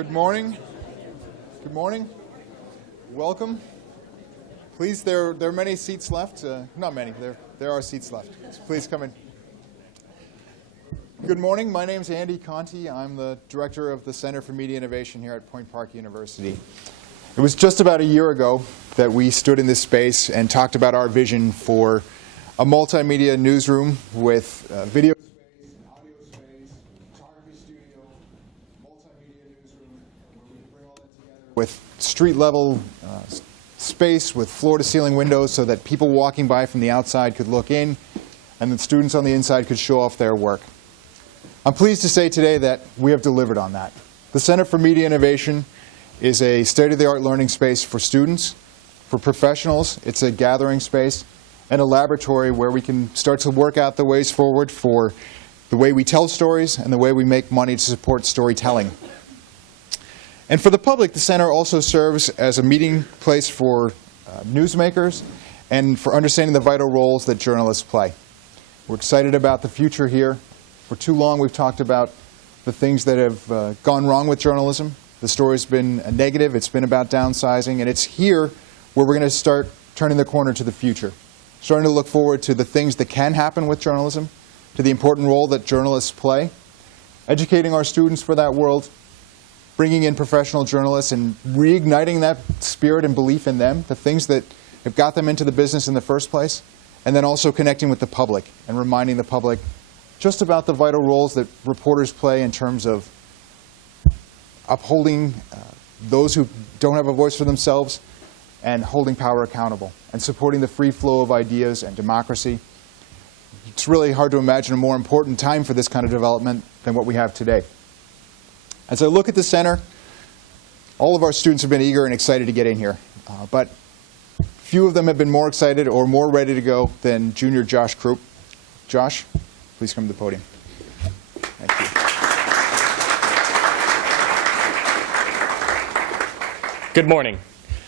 Good morning. Good morning. Welcome. Please, there are many seats left. Not many. There are seats left. So please come in. Good morning. My name is Andy Conti. I'm the director of the Center for Media Innovation here at Point Park University. It was just about a year ago that we stood in this space and talked about our vision for a multimedia newsroom with video space, audio space, photography studio, multimedia newsroom, where we bring all that together with street-level space with floor-to-ceiling windows so that people walking by from the outside could look in and the students on the inside could show off their work. I'm pleased to say today that we have delivered on that. The Center for Media Innovation is a state-of-the-art learning space for students, for professionals. It's a gathering space and a laboratory where we can start to work out the ways forward for the way we tell stories and the way we make money to support storytelling. And for the public, the center also serves as a meeting place for newsmakers and for understanding the vital roles that journalists play. We're excited about the future here. For too long, we've talked about the things that have gone wrong with journalism. The story's been negative. It's been about downsizing. And it's here where we're going to start turning the corner to the future, starting to look forward to the things that can happen with journalism, to the important role that journalists play, educating our students for that world, bringing in professional journalists and reigniting that spirit and belief in them, the things that have got them into the business in the first place, and then also connecting with the public and reminding the public just about the vital roles that reporters play in terms of upholding those who don't have a voice for themselves and holding power accountable and supporting the free flow of ideas and democracy. It's really hard to imagine a more important time for this kind of development than what we have today. As I look at the center, all of our students have been eager and excited to get in here, but few of them have been more excited or more ready to go than junior Josh Krupp. Josh, please come to the podium. Thank you. Good morning.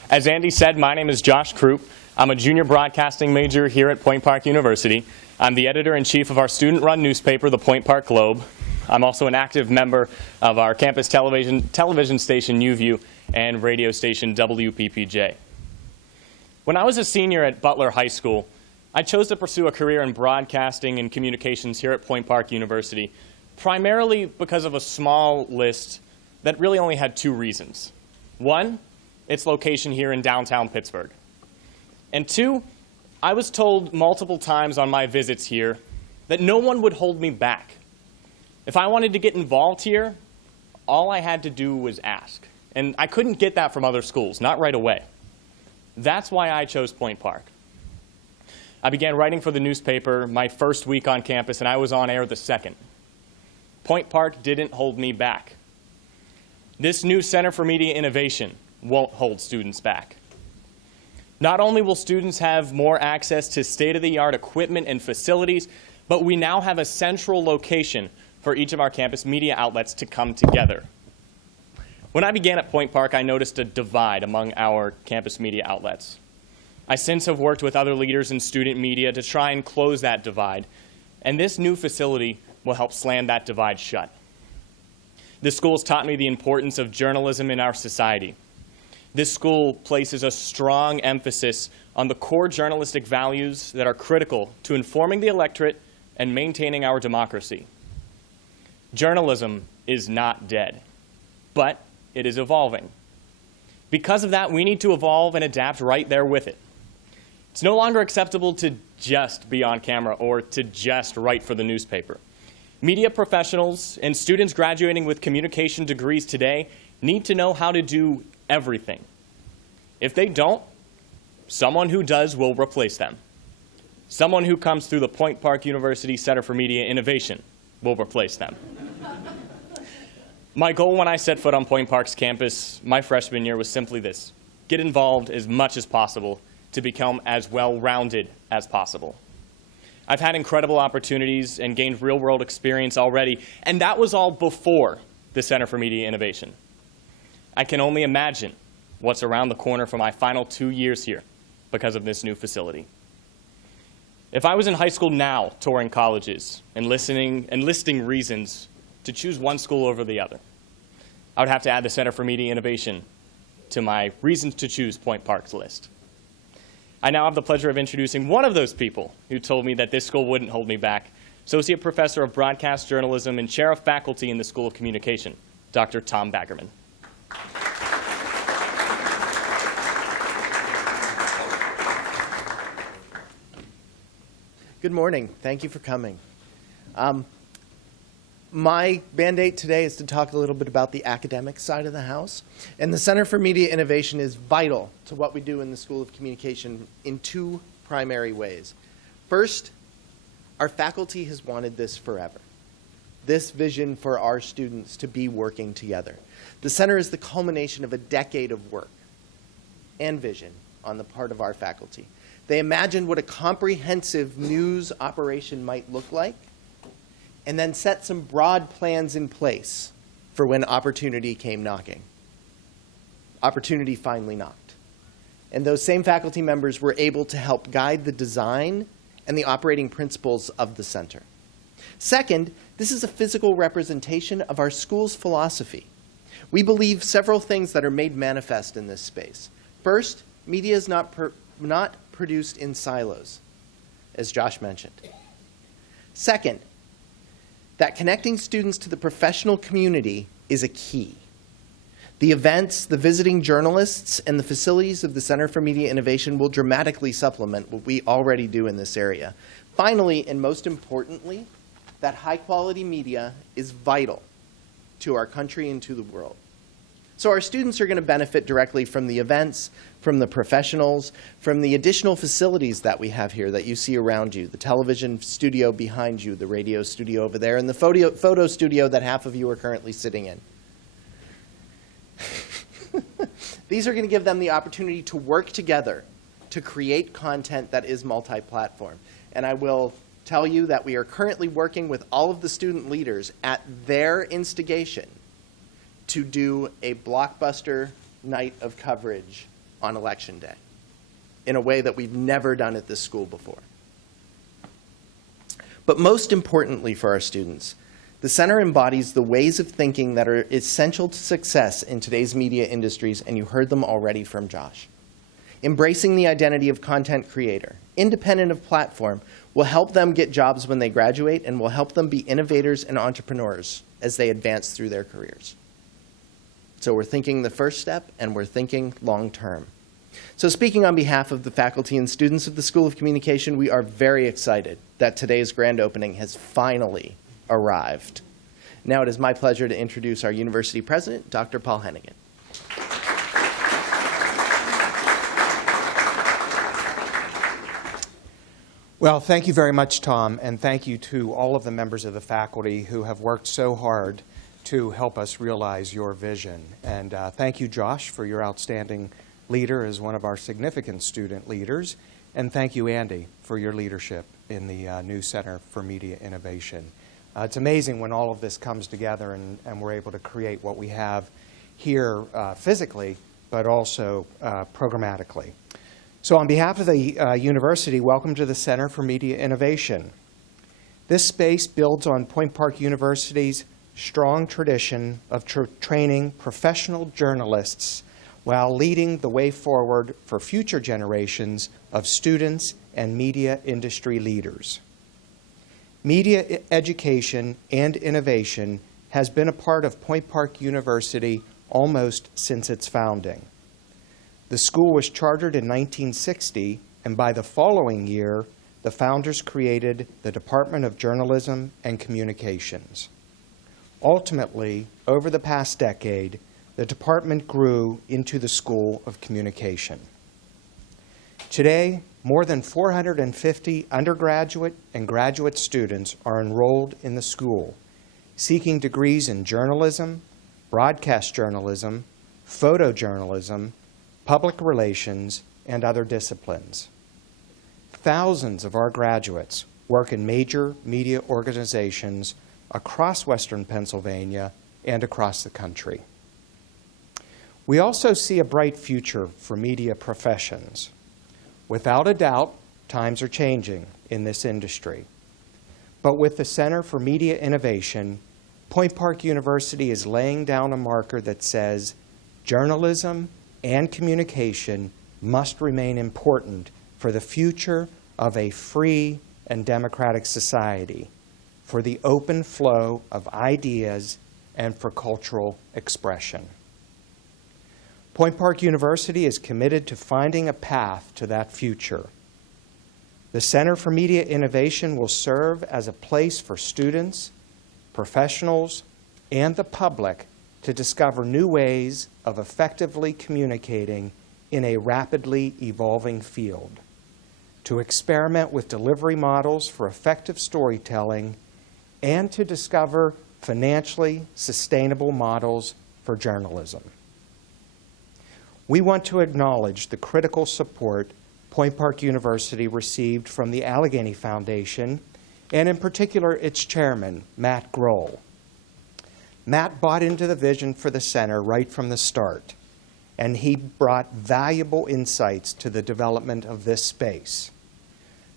As Andy said, my name is Josh Krupp. I'm a junior broadcasting major here at Point Park University. I'm the editor-in-chief of our student-run newspaper, the Point Park Globe. I'm also an active member of our campus television station, UView, and radio station, WPPJ. When I was a senior at Butler High School, I chose to pursue a career in broadcasting and communications here at Point Park University, primarily because of a small list that really only had two reasons. One, its location here in downtown Pittsburgh. And two, I was told multiple times on my visits here that no one would hold me back. If I wanted to get involved here, all I had to do was ask. And I couldn't get that from other schools, not right away. That's why I chose Point Park. I began writing for the newspaper my first week on campus, and I was on air the second. Point Park didn't hold me back. This new Center for Media Innovation won't hold students back. Not only will students have more access to state-of-the-art equipment and facilities, but we now have a central location for each of our campus media outlets to come together. When I began at Point Park, I noticed a divide among our campus media outlets. I since have worked with other leaders in student media to try and close that divide, and this new facility will help slam that divide shut. This school has taught me the importance of journalism in our society. This school places a strong emphasis on the core journalistic values that are critical to informing the electorate and maintaining our democracy. Journalism is not dead, but it is evolving. Because of that, we need to evolve and adapt right there with it. It's no longer acceptable to just be on camera or to just write for the newspaper. Media professionals and students graduating with communication degrees today need to know how to do everything. If they don't, someone who does will replace them. Someone who comes through the Point Park University Center for Media Innovation will replace them. My goal when I set foot on Point Park's campus my freshman year was simply this: get involved as much as possible to become as well-rounded as possible. I've had incredible opportunities and gained real-world experience already, and that was all before the Center for Media Innovation. I can only imagine what's around the corner for my final 2 years here because of this new facility. If I was in high school now touring colleges and listing reasons to choose one school over the other, I would have to add the Center for Media Innovation to my reasons to choose Point Park's list. I now have the pleasure of introducing one of those people who told me that this school wouldn't hold me back, Associate Professor of Broadcast Journalism and Chair of Faculty in the School of Communication, Dr. Tom Baggerman. Good morning. Thank you for coming. My mandate today is to talk a little bit about the academic side of the house. And the Center for Media Innovation is vital to what we do in the School of Communication in two primary ways. First, our faculty has wanted this forever. This vision for our students to be working together. The center is the culmination of a decade of work and vision on the part of our faculty. They imagined what a comprehensive news operation might look like, and then set some broad plans in place for when opportunity came knocking. Opportunity finally knocked. And those same faculty members were able to help guide the design and the operating principles of the center. Second, this is a physical representation of our school's philosophy. We believe several things that are made manifest in this space. First, media is not produced in silos, as Josh mentioned. Second, that connecting students to the professional community is a key. The events, the visiting journalists, and the facilities of the Center for Media Innovation will dramatically supplement what we already do in this area. Finally, and most importantly, that high-quality media is vital to our country and to the world. So our students are going to benefit directly from the events, from the professionals, from the additional facilities that we have here that you see around you, the television studio behind you, the radio studio over there, and the photo studio that half of you are currently sitting in. These are going to give them the opportunity to work together to create content that is multi-platform. And I will tell you that we are currently working with all of the student leaders at their instigation to do a blockbuster night of coverage on Election Day in a way that we've never done at this school before. But most importantly for our students, the center embodies the ways of thinking that are essential to success in today's media industries, and you heard them already from Josh. Embracing the identity of content creator, independent of platform, will help them get jobs when they graduate and will help them be innovators and entrepreneurs as they advance through their careers. So we're thinking the first step, and we're thinking long term. So speaking on behalf of the faculty and students of the School of Communication, we are very excited that today's grand opening has finally arrived. Now it is my pleasure to introduce our university president, Dr. Paul Hennigan. Well, thank you very much, Tom, and thank you to all of the members of the faculty who have worked so hard to help us realize your vision. And thank you, Josh, for your outstanding leader as one of our significant student leaders. And thank you, Andy, for your leadership in the new Center for Media Innovation. It's amazing when all of this comes together and we're able to create what we have here physically, but also programmatically. So on behalf of the university, welcome to the Center for Media Innovation. This space builds on Point Park University's strong tradition of training professional journalists while leading the way forward for future generations of students and media industry leaders. Media education and innovation has been a part of Point Park University almost since its founding. The school was chartered in 1960, and by the following year, the founders created the Department of Journalism and Communications. Ultimately, over the past decade, the department grew into the School of Communication. Today, more than 450 undergraduate and graduate students are enrolled in the school, seeking degrees in journalism, broadcast journalism, photojournalism, public relations, and other disciplines. Thousands of our graduates work in major media organizations across Western Pennsylvania and across the country. We also see a bright future for media professions. Without a doubt, times are changing in this industry. But with the Center for Media Innovation, Point Park University is laying down a marker that says journalism and communication must remain important for the future of a free and democratic society, for the open flow of ideas, and for cultural expression. Point Park University is committed to finding a path to that future. The Center for Media Innovation will serve as a place for students, professionals, and the public to discover new ways of effectively communicating in a rapidly evolving field, to experiment with delivery models for effective storytelling, and to discover financially sustainable models for journalism. We want to acknowledge the critical support Point Park University received from the Allegheny Foundation, and in particular its chairman, Matt Grohl. Matt bought into the vision for the center right from the start, and he brought valuable insights to the development of this space.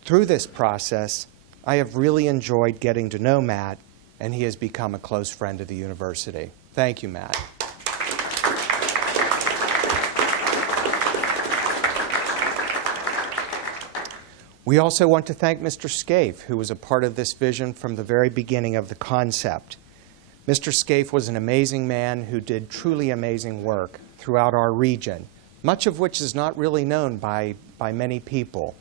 Through this process, I have really enjoyed getting to know Matt, and he has become a close friend of the university. Thank you, Matt. We also want to thank Mr. Scaife, who was a part of this vision from the very beginning of the concept. Mr. Scaife was an amazing man who did truly amazing work throughout our region, much of which is not really known by many people.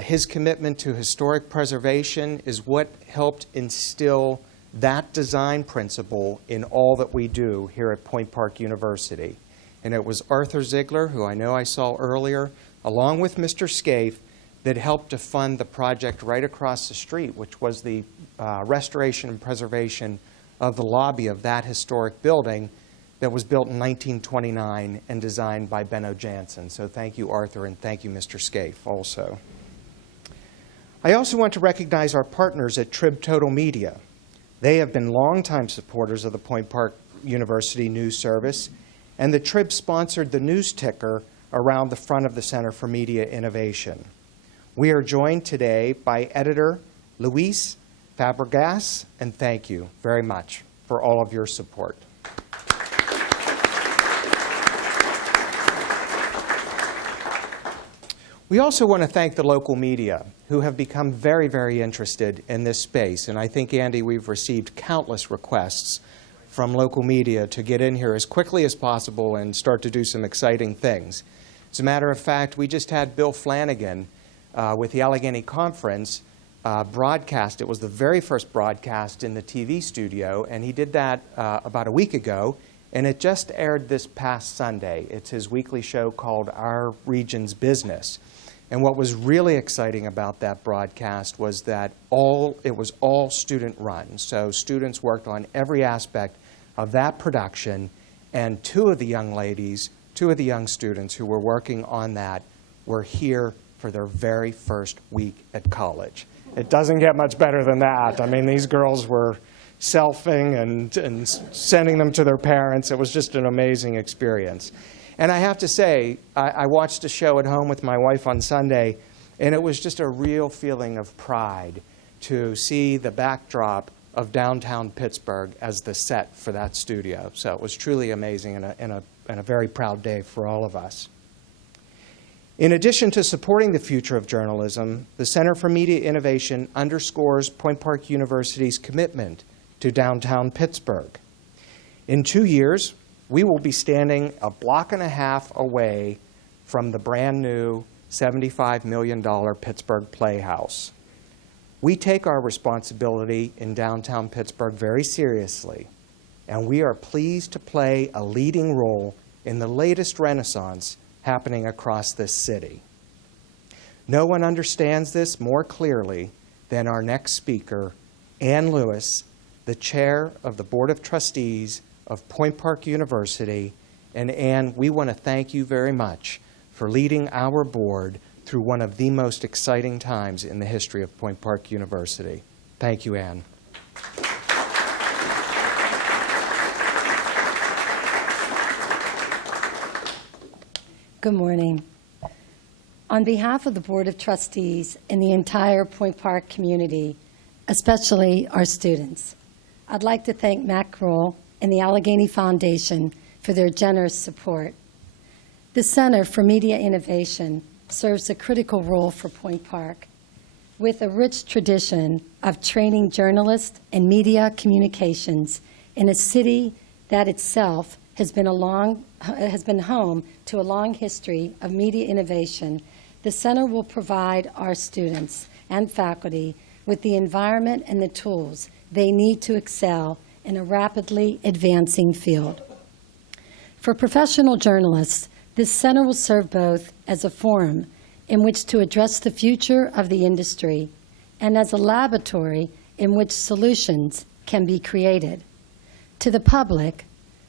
His commitment to historic preservation is what helped instill that design principle in all that we do here at Point Park University. And it was Arthur Ziegler, who I know I saw earlier, along with Mr. Scaife, that helped to fund the project right across the street, which was the restoration and preservation of the lobby of that historic building that was built in 1929 and designed by Benno Jansen. So thank you, Arthur, and thank you, Mr. Scaife, also. I also want to recognize our partners at Trib Total Media. They have been longtime supporters of the Point Park University News Service, and the Trib sponsored the news ticker around the front of the Center for Media Innovation. We are joined today by editor Luis Fabregas, and thank you very much for all of your support. We also want to thank the local media, who have become very, very interested in this space. And I think, Andy, we've received countless requests from local media to get in here as quickly as possible and start to do some exciting things. As a matter of fact, we just had Bill Flanagan with the Allegheny Conference broadcast. It was the very first broadcast in the TV studio, and he did that about a week ago, and it just aired this past Sunday. It's his weekly show called Our Region's Business. And what was really exciting about that broadcast was that it was all student-run. So students worked on every aspect of that production, and two of the young students who were working on that were here for their very first week at college. It doesn't get much better than that. I mean, these girls were selfing and sending them to their parents. It was just an amazing experience. And I have to say, I watched a show at home with my wife on Sunday, and it was just a real feeling of pride to see the backdrop of downtown Pittsburgh as the set for that studio. So it was truly amazing and a very proud day for all of us. In addition to supporting the future of journalism, the Center for Media Innovation underscores Point Park University's commitment to downtown Pittsburgh. In 2 years, we will be standing a block and a half away from the brand new $75 million Pittsburgh Playhouse. We take our responsibility in downtown Pittsburgh very seriously, and we are pleased to play a leading role in the latest renaissance happening across this city. No one understands this more clearly than our next speaker, Ann Lewis, the chair of the Board of Trustees of Point Park University. And Ann, we want to thank you very much for leading our board through one of the most exciting times in the history of Point Park University. Thank you, Ann. Good morning. On behalf of the Board of Trustees and the entire Point Park community, especially our students, I'd like to thank Matt Kroll and the Allegheny Foundation for their generous support. The Center for Media Innovation serves a critical role for Point Park. With a rich tradition of training journalists and media communications in a city that itself has been home to a long history of media innovation, the center will provide our students and faculty with the environment and the tools they need to excel in a rapidly advancing field. For professional journalists, this center will serve both as a forum in which to address the future of the industry and as a laboratory in which solutions can be created. To the public,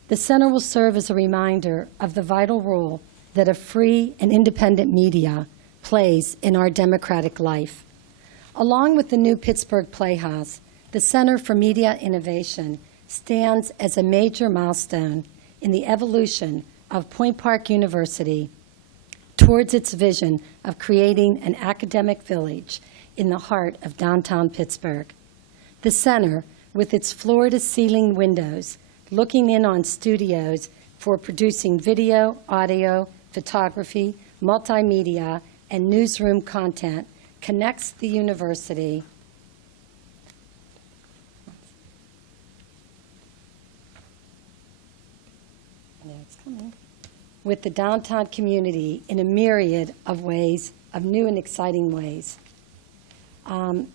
the center will serve as a reminder of the vital role that a free and independent media plays in our democratic life. Along with the new Pittsburgh Playhouse, the Center for Media Innovation stands as a major milestone in the evolution of Point Park University towards its vision of creating an academic village in the heart of downtown Pittsburgh. The center, with its floor-to-ceiling windows, looking in on studios for producing video, audio, photography, multimedia, and newsroom content, connects the university with the downtown community in a myriad of ways, of new and exciting ways. I'm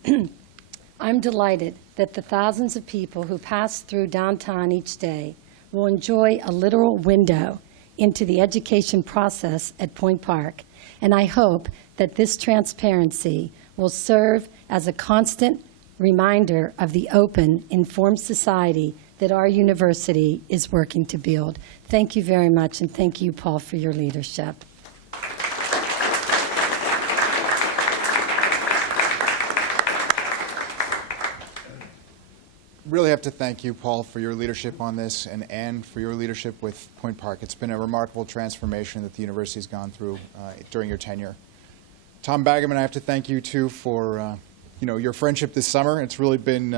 delighted that the thousands of people who pass through downtown each day will enjoy a literal window into the education process at Point Park, and I hope that this transparency will serve as a constant reminder of the open, informed society that our university is working to build. Thank you very much, and thank you, Paul, for your leadership. Really have to thank you, Paul, for your leadership on this, and Ann for your leadership with Point Park. It's been a remarkable transformation that the university's gone through during your tenure. Tom Baggerman, I have to thank you too for your friendship this summer. It's really been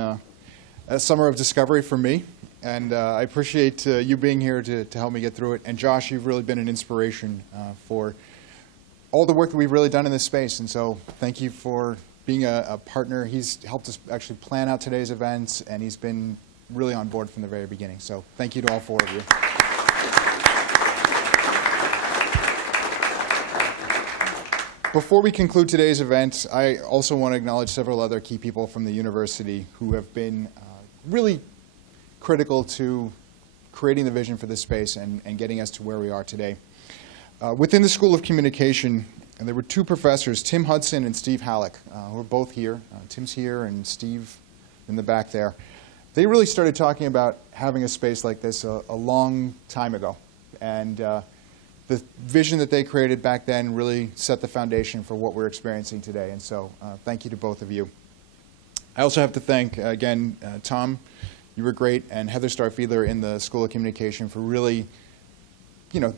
a summer of discovery for me, and I appreciate you being here to help me get through it. And Josh, you've really been an inspiration for all the work that we've really done in this space, and so thank you for being a partner. He's helped us actually plan out today's events, and he's been really on board from the very beginning. So thank you to all four of you. Before we conclude today's event, I also want to acknowledge several other key people from the university who have been really critical to creating the vision for this space and getting us to where we are today. Within the School of Communication, and there were two professors, Tim Hudson and Steve Halleck, who are both here. Tim's here and Steve in the back there. They really started talking about having a space like this a long time ago. And the vision that they created back then really set the foundation for what we're experiencing today. And so thank you to both of you. I also have to thank, again, Tom, you were great, and Heather Starfiedler in the School of Communication for really,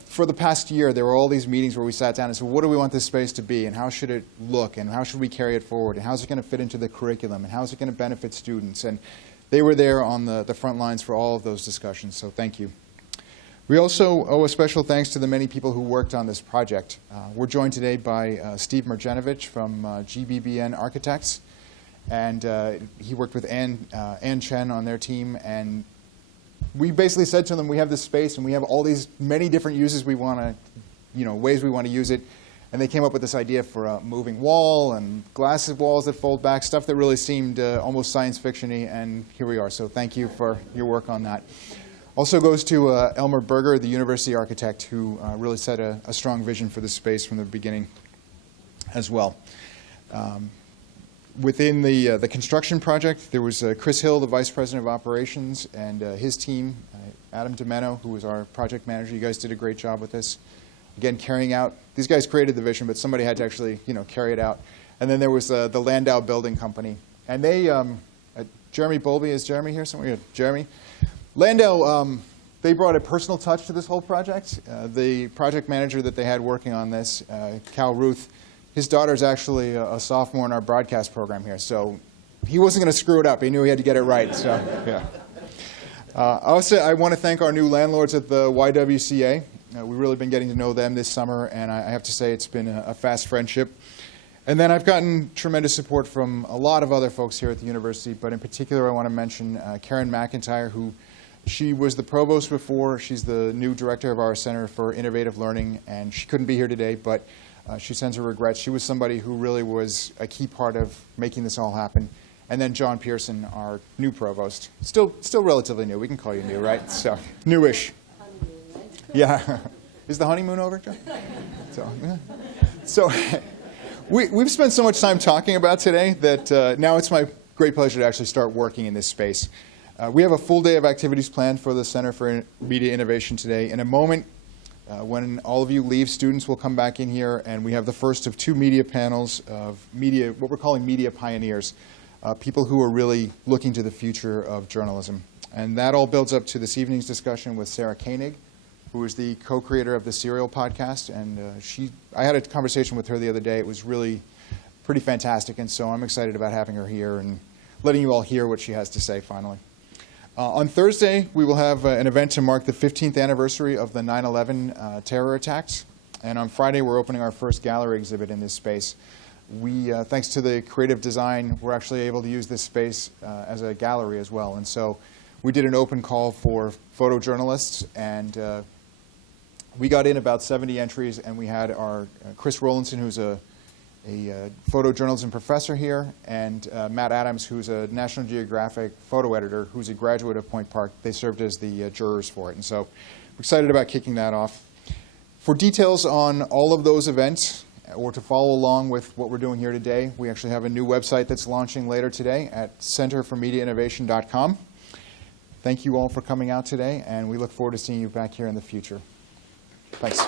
for the past year, there were all these meetings where we sat down and said, what do we want this space to be, and how should it look, and how should we carry it forward, and how is it going to fit into the curriculum, and how is it going to benefit students? And they were there on the front lines for all of those discussions, so thank you. We also owe a special thanks to the many people who worked on this project. We're joined today by Steve Marjanovic from GBBN Architects, and he worked with Ann Chen on their team, and we basically said to them, we have this space and we have all these many different uses we want to, ways we want to use it. And they came up with this idea for a moving wall and glass walls that fold back, stuff that really seemed almost science fiction-y, and here we are. So thank you for your work on that. Also goes to Elmer Berger, the university architect, who really set a strong vision for this space from the beginning as well. Within the construction project, there was Chris Hill, the Vice President of Operations, and his team, Adam Domeno, who was our project manager. You guys did a great job with this. Again, carrying out, these guys created the vision, but somebody had to actually, carry it out. And then there was the Landau Building Company. And they, Jeremy Bowlby, is Jeremy here somewhere? Yeah, Jeremy. Landau, they brought a personal touch to this whole project. The project manager that they had working on this, Cal Ruth, his daughter's actually a sophomore in our broadcast program here, so he wasn't going to screw it up. He knew he had to get it right. So, yeah. I want to thank our new landlords at the YWCA. We've really been getting to know them this summer, and I have to say it's been a fast friendship. And then I've gotten tremendous support from a lot of other folks here at the university, but in particular I want to mention Karen McIntyre, she was the provost before. She's the new director of our Center for Innovative Learning, and she couldn't be here today, but she sends her regrets. She was somebody who really was a key part of making this all happen. And then John Pearson, our new provost. Still relatively new. We can call you new, right? So, newish. Yeah. Is the honeymoon over, John? So we've spent so much time talking about today that now it's my great pleasure to actually start working in this space. We have a full day of activities planned for the Center for Media Innovation today. In a moment, when all of you leave, students will come back in here, and we have the first of 2 media panels of what we're calling media pioneers. People who are really looking to the future of journalism. And that all builds up to this evening's discussion with Sarah Koenig, who is the co-creator of the Serial podcast. And I had a conversation with her the other day. It was really pretty fantastic. And so I'm excited about having her here and letting you all hear what she has to say finally. On Thursday, we will have an event to mark the 15th anniversary of the 9/11 terror attacks. And on Friday, we're opening our first gallery exhibit in this space. Thanks to the creative design, we're actually able to use this space as a gallery as well. And so we did an open call for photojournalists, and we got in about 70 entries, and we had our Chris Rowlandson, who's a photojournalism professor here, and Matt Adams, who's a National Geographic photo editor, who's a graduate of Point Park. They served as the jurors for it. And so we're excited about kicking that off. For details on all of those events, or to follow along with what we're doing here today, we actually have a new website that's launching later today at centerformediainnovation.com. Thank you all for coming out today, and we look forward to seeing you back here in the future. Thanks.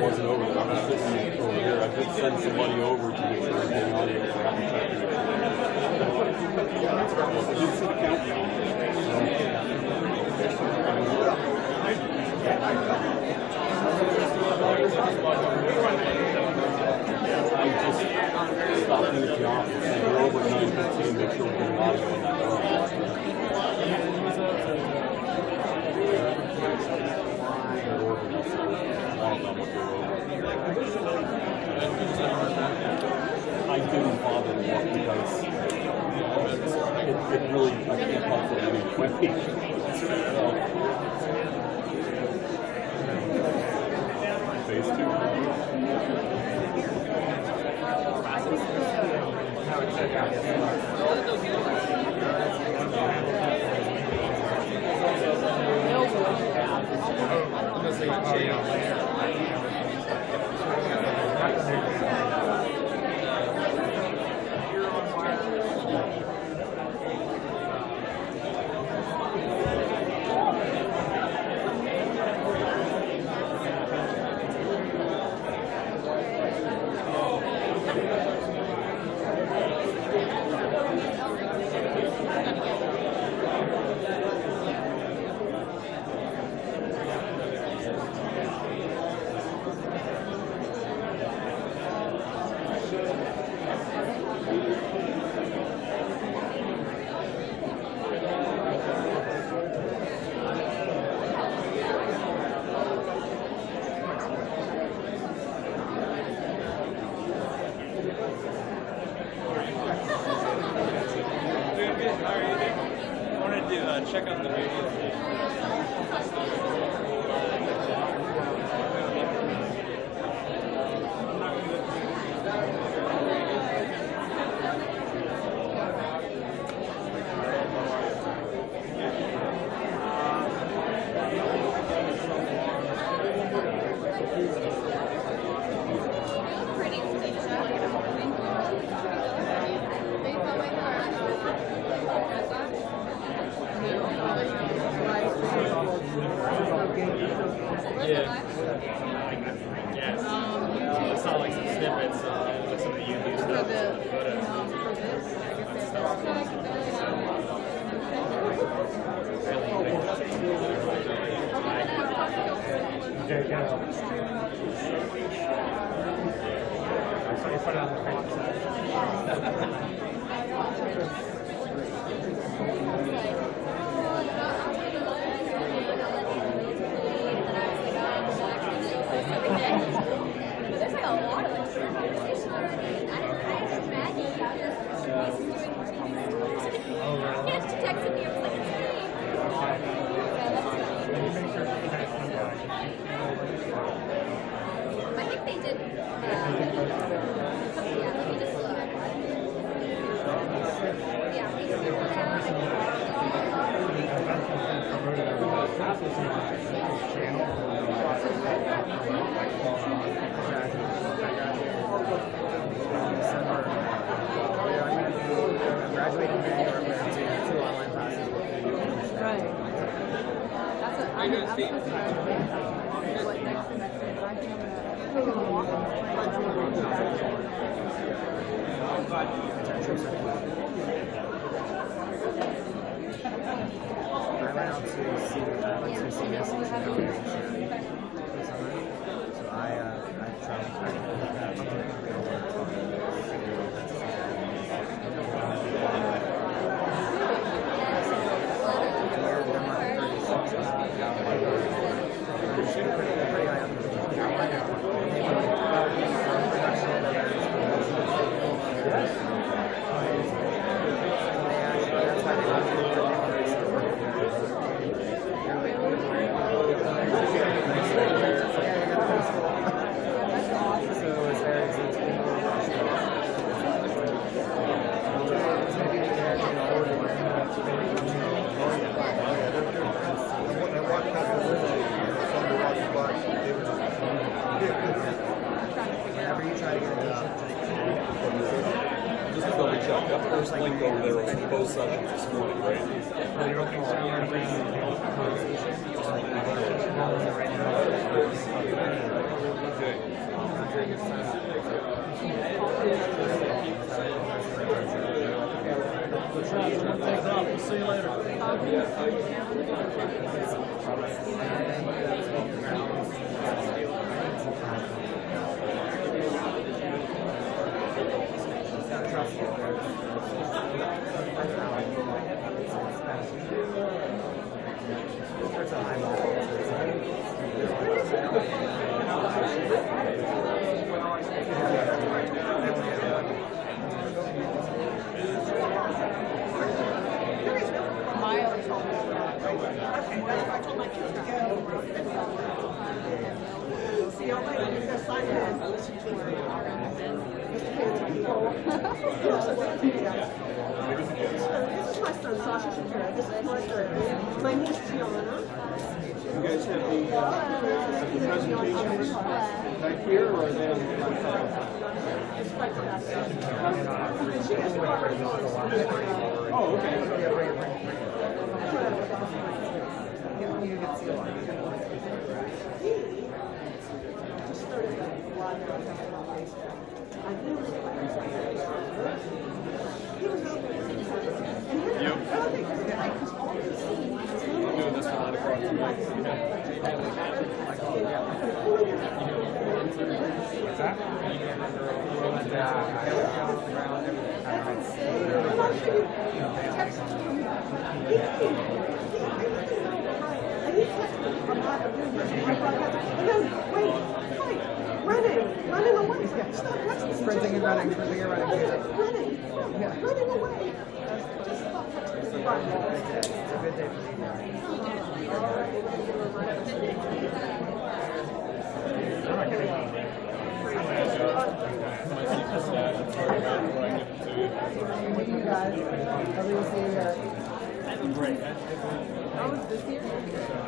wasn't over there. I'm sitting over here. I did send somebody over to make sure everything audio was out. I did see the countdown. I just stopped in at the office and we're over at 9:15, make sure we're getting audio in that room. I didn't bother to look because it really, I can't help it anyway. Phase 2. Check out the radio. Just double check. got the first link over there on both sessions this morning, right? We'll see you later. This is my son Sasha Shakira. This is my friend. My niece Tiana. You guys have the presentation back here, or are they on the laptop? It's right there. She has to Oh, okay. Running away. Stop texting. Printing and running, printing and running. Running away. Just stop texting. It's a good day for me.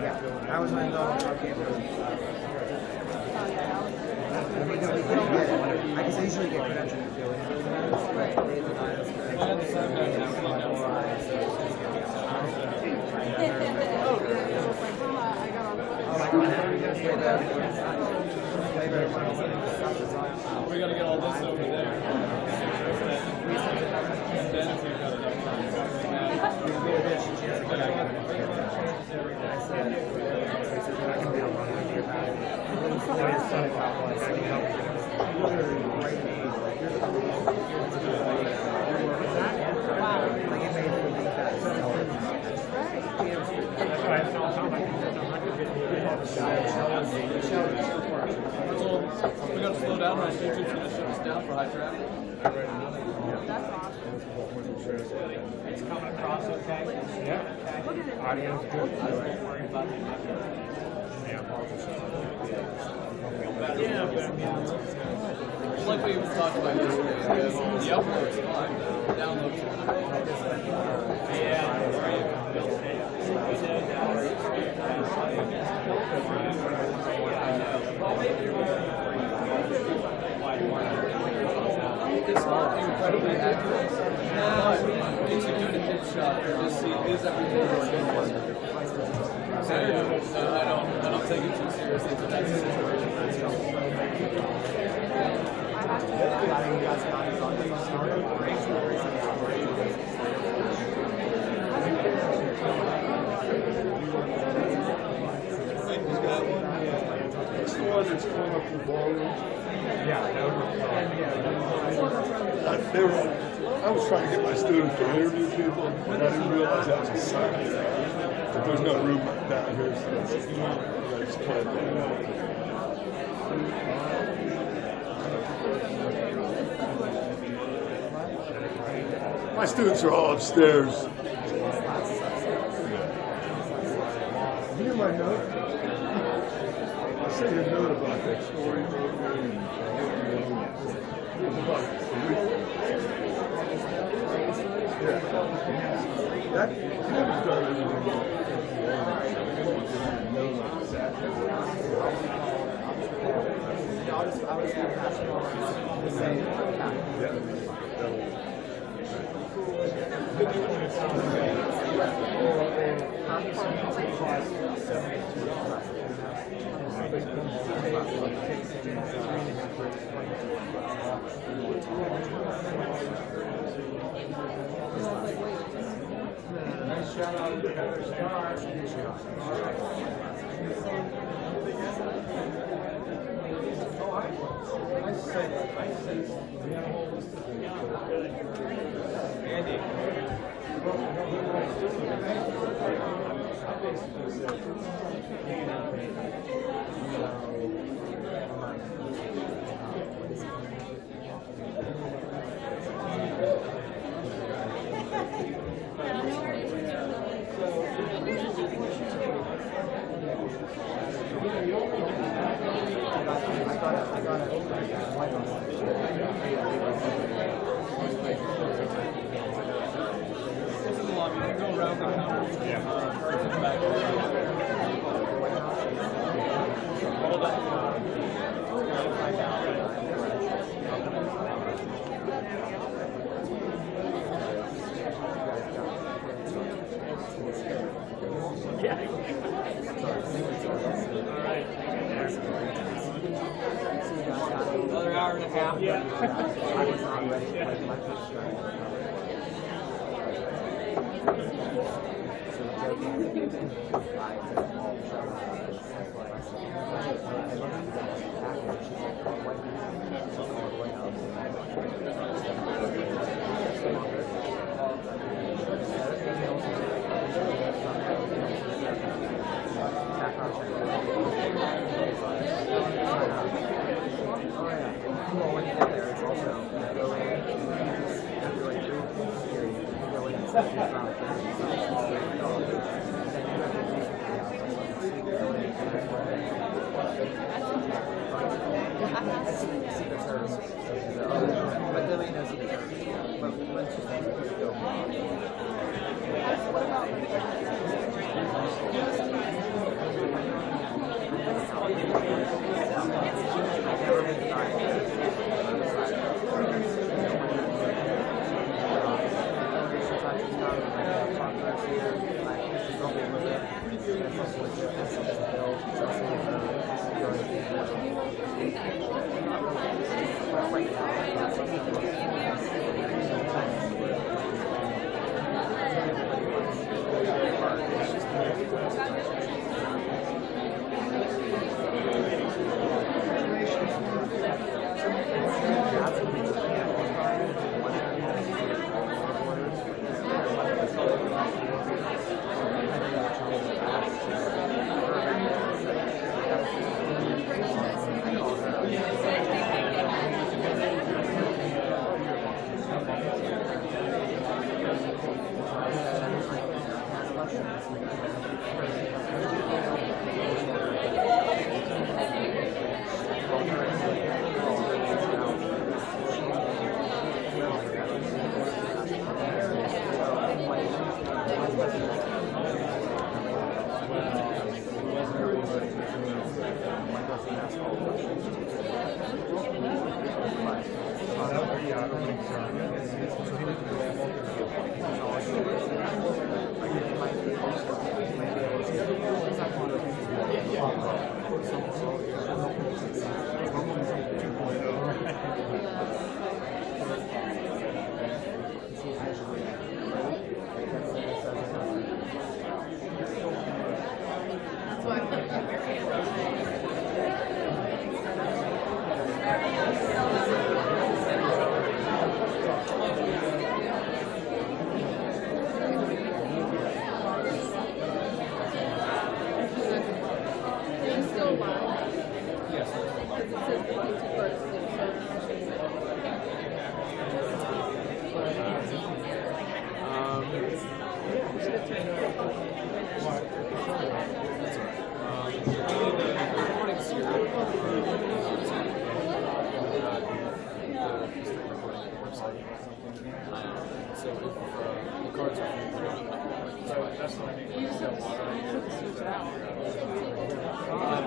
Yeah, I was my dog. I can usually get credentialed to do it. We gotta get all this over there. We gotta slow down on YouTube so they shut us down for high traffic. It's coming across okay? Yeah. Audio's good. Yeah, but like we talked about yesterday, the upload's fine, the download's It's not incredibly accurate, but it's a good hit shot to see is everything working. So I don't take it too seriously, but that's the situation. It's the one that's going up the ballroom. I was trying to get my students to interview people, but I didn't realize that was a sign. But there's no room down here, so I just played that. My students are all upstairs. You hear my note? I sent you a note about that story. That never done anything. Another hour and a half.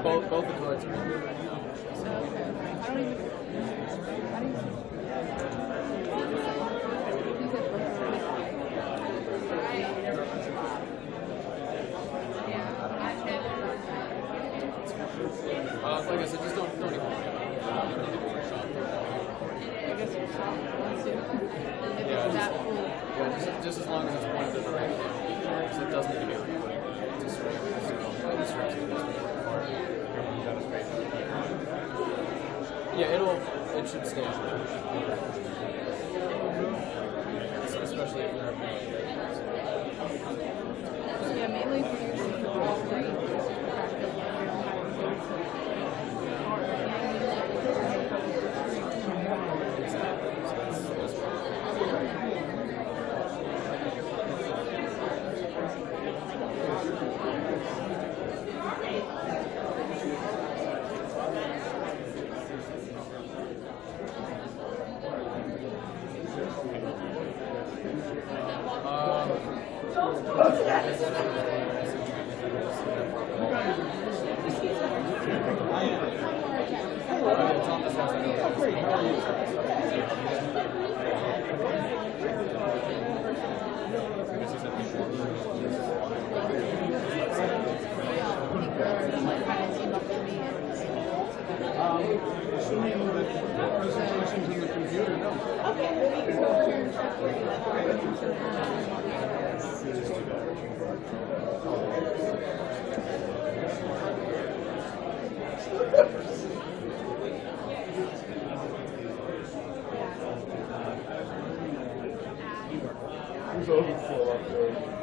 Both the cards are like I said, just don't even worry about it. You don't need to workshop. I guess you'll stop once you, if Yeah, it's that full. Yeah, just as long as it's pointed in the right direction. Because it does need to be open to swing. So the strips can just be apart. Yeah, it should stay. Especially if you're Yeah, mainly if you're using the ball free, practice you don't have to Who's overflow up there?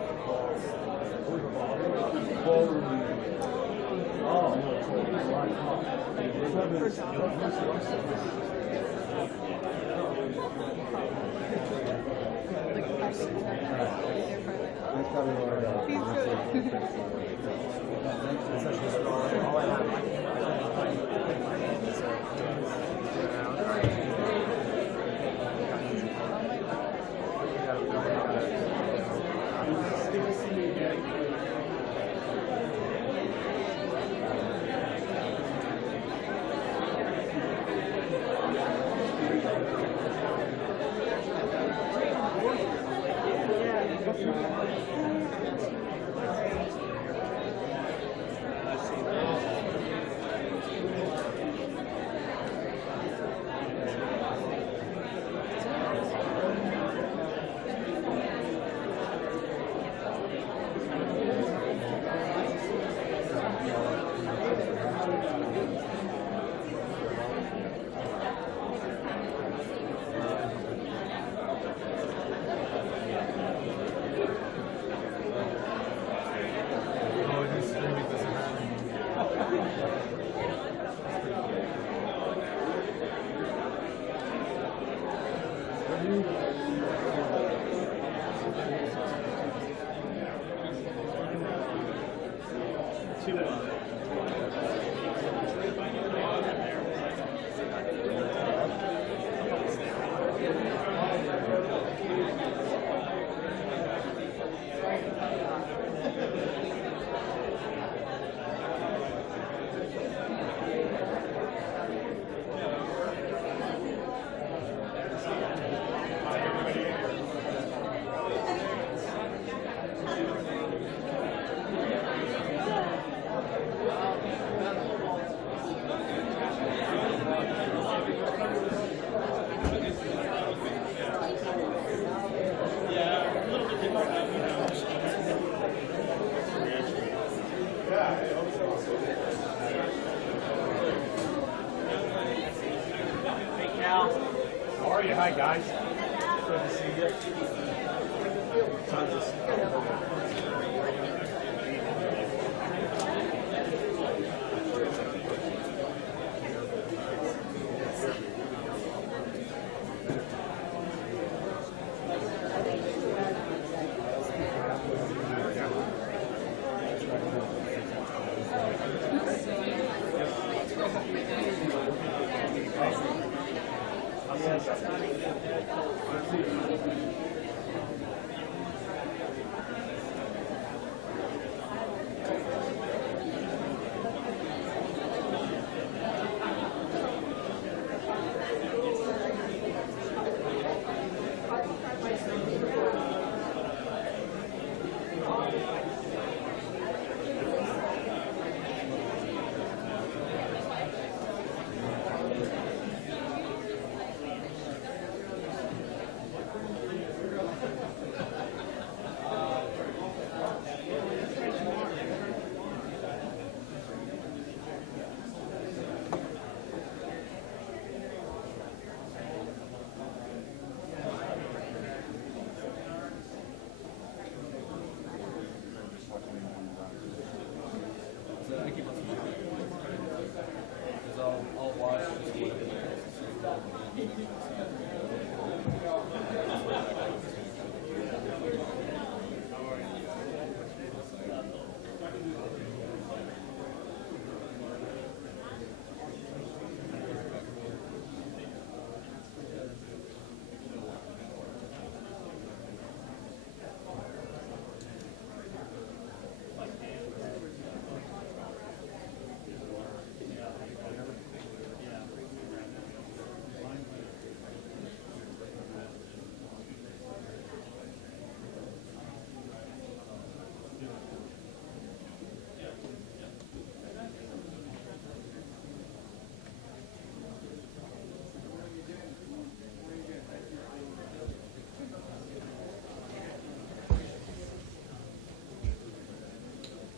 Hi, guys. Good to see you.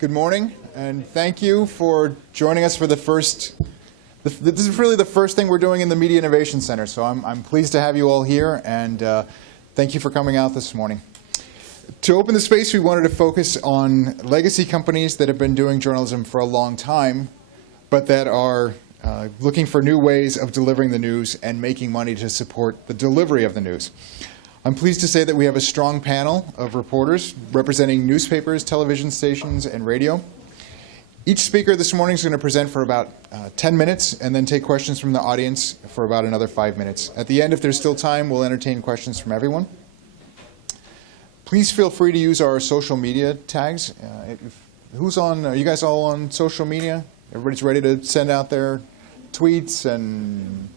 Good morning, and thank you for joining us for the first. This is really the first thing we're doing in the Media Innovation Center, so I'm pleased to have you all here, and thank you for coming out this morning. To open the space, we wanted to focus on legacy companies that have been doing journalism for a long time, but that are looking for new ways of delivering the news and making money to support the delivery of the news. I'm pleased to say that we have a strong panel of reporters representing newspapers, television stations, and radio. Each speaker this morning is going to present for about 10 minutes and then take questions from the audience for about another 5 minutes. At the end, if there's still time, we'll entertain questions from everyone. Please feel free to use our social media tags. Are you guys all on social media? Everybody's ready to send out their tweets and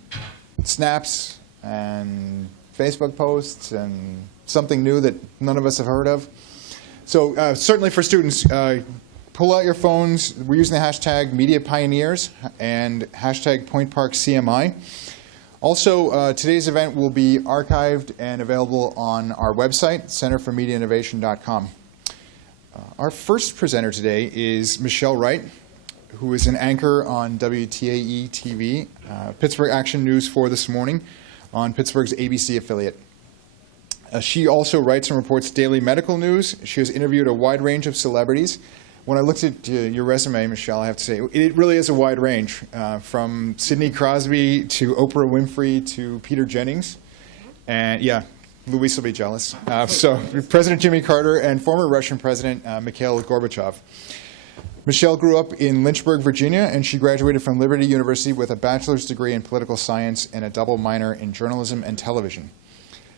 snaps and Facebook posts and something new that none of us have heard of. So certainly for students, pull out your phones. We're using the hashtag Media Pioneers and hashtag PointParkCMI. Also, today's event will be archived and available on our website, centerformediainnovation.com. Our first presenter today is Michelle Wright, who is an anchor on WTAE TV, Pittsburgh Action News for This Morning, on Pittsburgh's ABC affiliate. She also writes and reports daily medical news. She has interviewed a wide range of celebrities. When I looked at your resume, Michelle, I have to say, it really is a wide range, from Sidney Crosby to Oprah Winfrey to Peter Jennings. And yeah, Luis will be jealous. So President Jimmy Carter and former Russian President Mikhail Gorbachev. Michelle grew up in Lynchburg, Virginia, and she graduated from Liberty University with a bachelor's degree in political science and a double minor in journalism and television.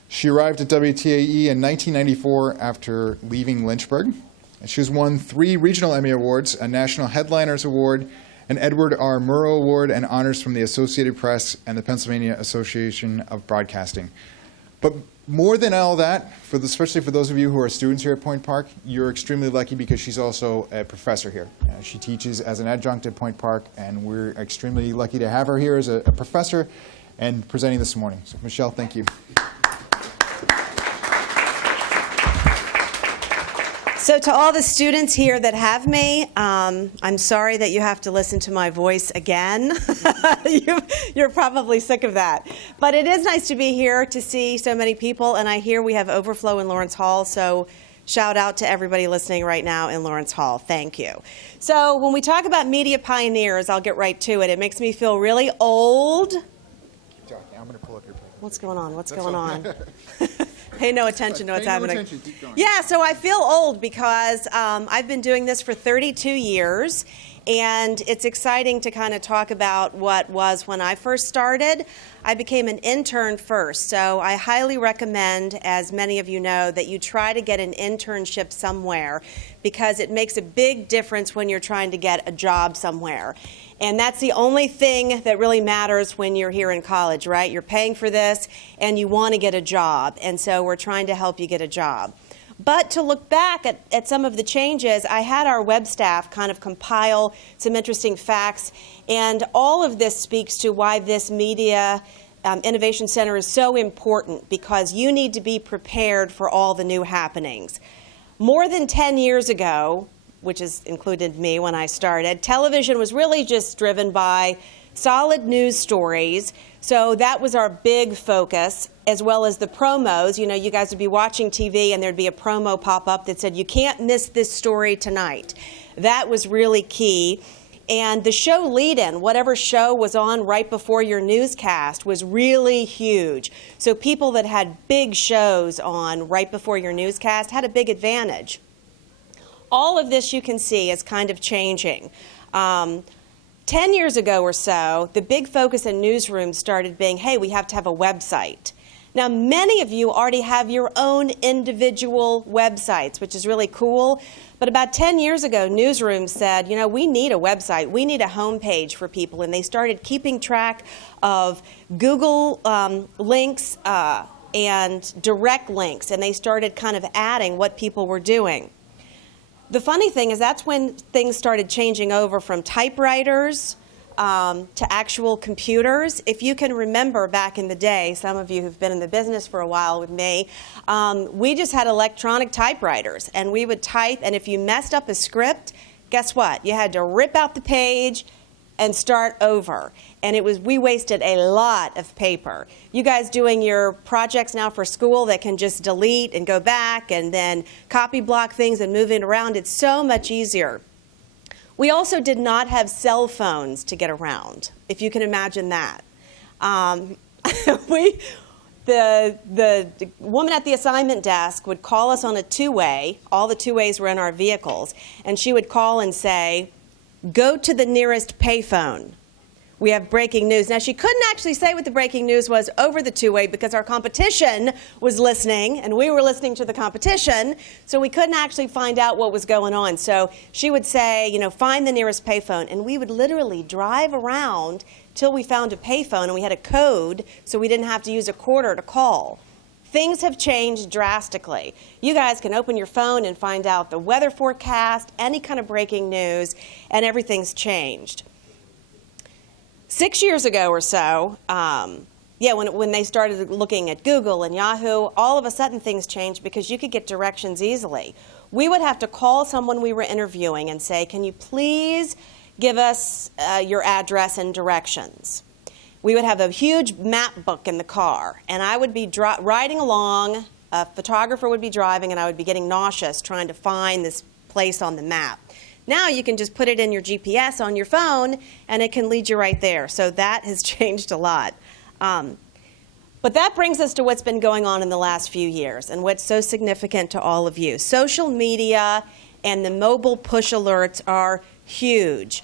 She arrived at WTAE in 1994 after leaving Lynchburg. She has won 3 regional Emmy Awards, a National Headliners Award, an Edward R. Murrow Award, and honors from the Associated Press and the Pennsylvania Association of Broadcasting. But more than all that, especially for those of you who are students here at Point Park, you're extremely lucky because she's also a professor here. She teaches as an adjunct at Point Park, and we're extremely lucky to have her here as a professor and presenting this morning. So, Michelle, thank you. So to all the students here that have me, I'm sorry that you have to listen to my voice again. You're probably sick of that. But it is nice to be here to see so many people, and I hear we have overflow in Lawrence Hall, so shout out to everybody listening right now in Lawrence Hall. Thank you. So when we talk about media pioneers, I'll get right to it. It makes me feel really old. Keep talking. I'm going to pull up your paper. What's going on? What's going on? Pay no attention to what's happening. Keep going. Yeah, so I feel old because I've been doing this for 32 years, and it's exciting to kind of talk about what was when I first started. I became an intern first, so I highly recommend, as many of you know, that you try to get an internship somewhere because it makes a big difference when you're trying to get a job somewhere. And that's the only thing that really matters when you're here in college, right? You're paying for this and you want to get a job. And so we're trying to help you get a job. But to look back at some of the changes, I had our web staff kind of compile some interesting facts. And all of this speaks to why this Media Innovation Center is so important, because you need to be prepared for all the new happenings. More than 10 years ago, which has included me when I started, television was really just driven by solid news stories. So that was our big focus, as well as the promos. You know, you guys would be watching TV and there'd be a promo pop up that said, you can't miss this story tonight. That was really key. And the show lead-in, whatever show was on right before your newscast, was really huge. So people that had big shows on right before your newscast had a big advantage. All of this you can see is kind of changing. 10 years ago or so, the big focus in newsrooms started being, hey, we have to have a website. Now, many of you already have your own individual websites, which is really cool. But about 10 years ago, newsrooms said, you know, we need a website. We need a homepage for people. And they started keeping track of Google links and direct links. And they started kind of adding what people were doing. The funny thing is that's when things started changing over from typewriters to actual computers. If you can remember back in the day, some of you who've been in the business for a while with me, we just had electronic typewriters, and we would type, and if you messed up a script, guess what? You had to rip out the page and start over. And we wasted a lot of paper. You guys doing your projects now for school that can just delete and go back and then copy block things and move it around, it's so much easier. We also did not have cell phones to get around, if you can imagine that. The woman at the assignment desk would call us on a two-way. All the two-ways were in our vehicles. And she would call and say, go to the nearest payphone. We have breaking news. Now, she couldn't actually say what the breaking news was over the two-way because our competition was listening, and we were listening to the competition, so we couldn't actually find out what was going on. So she would say, find the nearest payphone, and we would literally drive around till we found a payphone, and we had a code, so we didn't have to use a quarter to call. Things have changed drastically. You guys can open your phone and find out the weather forecast, any kind of breaking news, and everything's changed. 6 years ago or so, when they started looking at Google and Yahoo, all of a sudden things changed because you could get directions easily. We would have to call someone we were interviewing and say, can you please give us your address and directions? We would have a huge map book in the car, and I would be riding along, a photographer would be driving, and I would be getting nauseous trying to find this place on the map. Now you can just put it in your GPS on your phone, and it can lead you right there. So that has changed a lot. But that brings us to what's been going on in the last few years and what's so significant to all of you. Social media and the mobile push alerts are huge.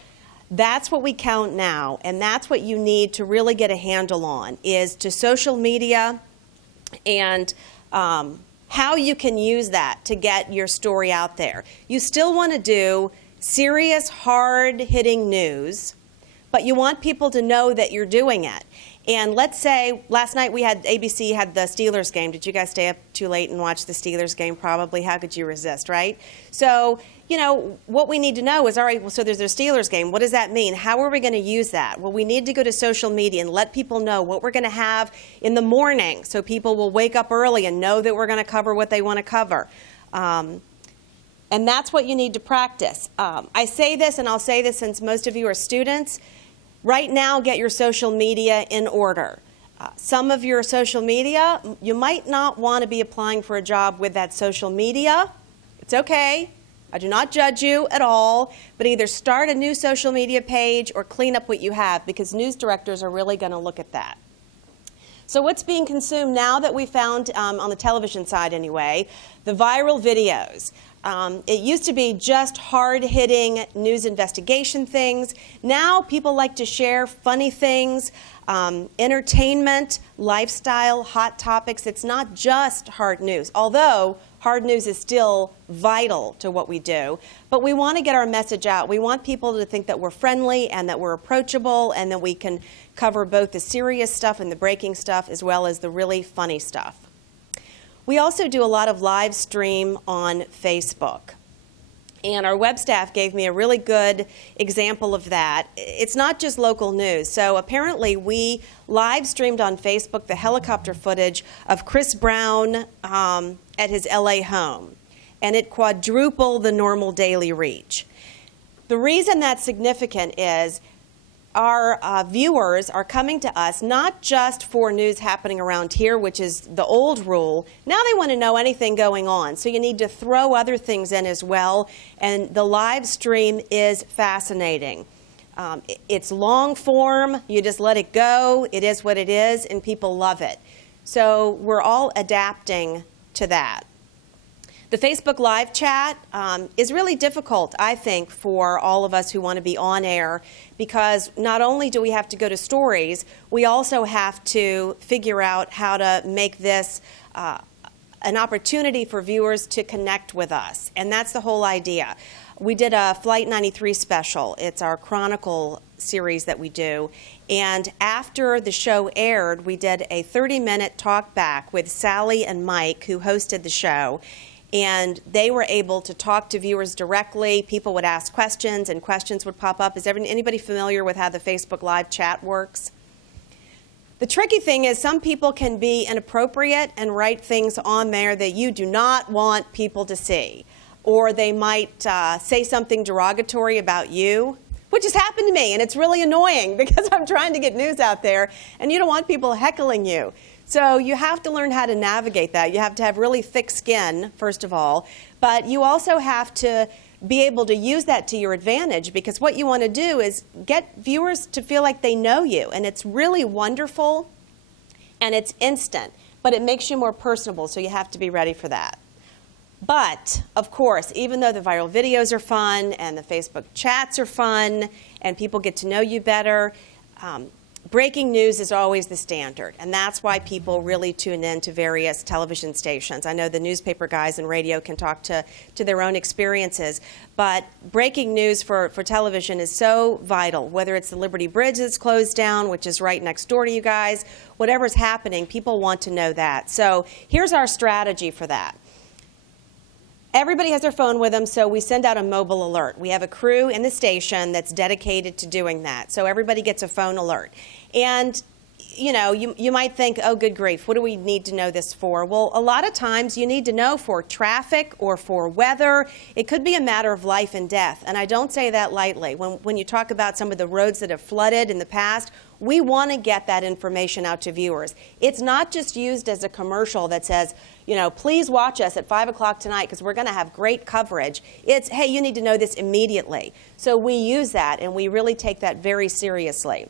That's what we count now, and that's what you need to really get a handle on, is to social media and how you can use that to get your story out there. You still want to do serious, hard-hitting news, but you want people to know that you're doing it. And let's say last night ABC had the Steelers game. Did you guys stay up too late and watch the Steelers game? Probably. How could you resist, right? So, what we need to know is, all right, well, so there's a Steelers game. What does that mean? How are we going to use that? Well, we need to go to social media and let people know what we're going to have in the morning so people will wake up early and know that we're going to cover what they want to cover. And that's what you need to practice. I say this, and I'll say this since most of you are students. Right now, get your social media in order. Some of your social media, you might not want to be applying for a job with that social media. It's okay. I do not judge you at all, but either start a new social media page or clean up what you have, because news directors are really going to look at that. So what's being consumed now that we found on the television side anyway, the viral videos. It used to be just hard-hitting news investigation things. Now people like to share funny things, entertainment, lifestyle, hot topics. It's not just hard news, although hard news is still vital to what we do. But we want to get our message out. We want people to think that we're friendly and that we're approachable and that we can cover both the serious stuff and the breaking stuff as well as the really funny stuff. We also do a lot of live stream on Facebook. And our web staff gave me a really good example of that. It's not just local news. So apparently we live streamed on Facebook the helicopter footage of Chris Brown at his LA home. And it quadrupled the normal daily reach. The reason that's significant is our viewers are coming to us not just for news happening around here, which is the old rule. Now they want to know anything going on. So you need to throw other things in as well. And the live stream is fascinating. It's long form. You just let it go. It is what it is, and people love it. So we're all adapting to that. The Facebook live chat is really difficult, I think, for all of us who want to be on air, because not only do we have to go to stories, we also have to figure out how to make this an opportunity for viewers to connect with us. And that's the whole idea. We did a Flight 93 special. It's our Chronicle series that we do. And after the show aired, we did a 30-minute talk back with Sally and Mike, who hosted the show. And they were able to talk to viewers directly. People would ask questions, and questions would pop up. Is anybody familiar with how the Facebook Live chat works? The tricky thing is some people can be inappropriate and write things on there that you do not want people to see. or they might say something derogatory about you, which has happened to me, and it's really annoying because I'm trying to get news out there, and you don't want people heckling you. So you have to learn how to navigate that. You have to have really thick skin, first of all, but you also have to be able to use that to your advantage, because what you want to do is get viewers to feel like they know you, and it's really wonderful, and it's instant, but it makes you more personable, so you have to be ready for that. But, of course, even though the viral videos are fun and the Facebook chats are fun and people get to know you better, breaking news is always the standard, and that's why people really tune in to various television stations. I know the newspaper guys and radio can talk to their own experiences, but breaking news for television is so vital, whether it's the Liberty Bridge that's closed down, which is right next door to you guys, whatever's happening, people want to know that. So here's our strategy for that. Everybody has their phone with them, so we send out a mobile alert. We have a crew in the station that's dedicated to doing that, so everybody gets a phone alert. And, you know, you might think, oh, good grief, what do we need to know this for? Well, a lot of times you need to know for traffic or for weather. It could be a matter of life and death, and I don't say that lightly. When you talk about some of the roads that have flooded in the past, we want to get that information out to viewers. It's not just used as a commercial that says, you know, please watch us at 5 o'clock tonight because we're going to have great coverage. It's, hey, you need to know this immediately. So we use that, and we really take that very seriously.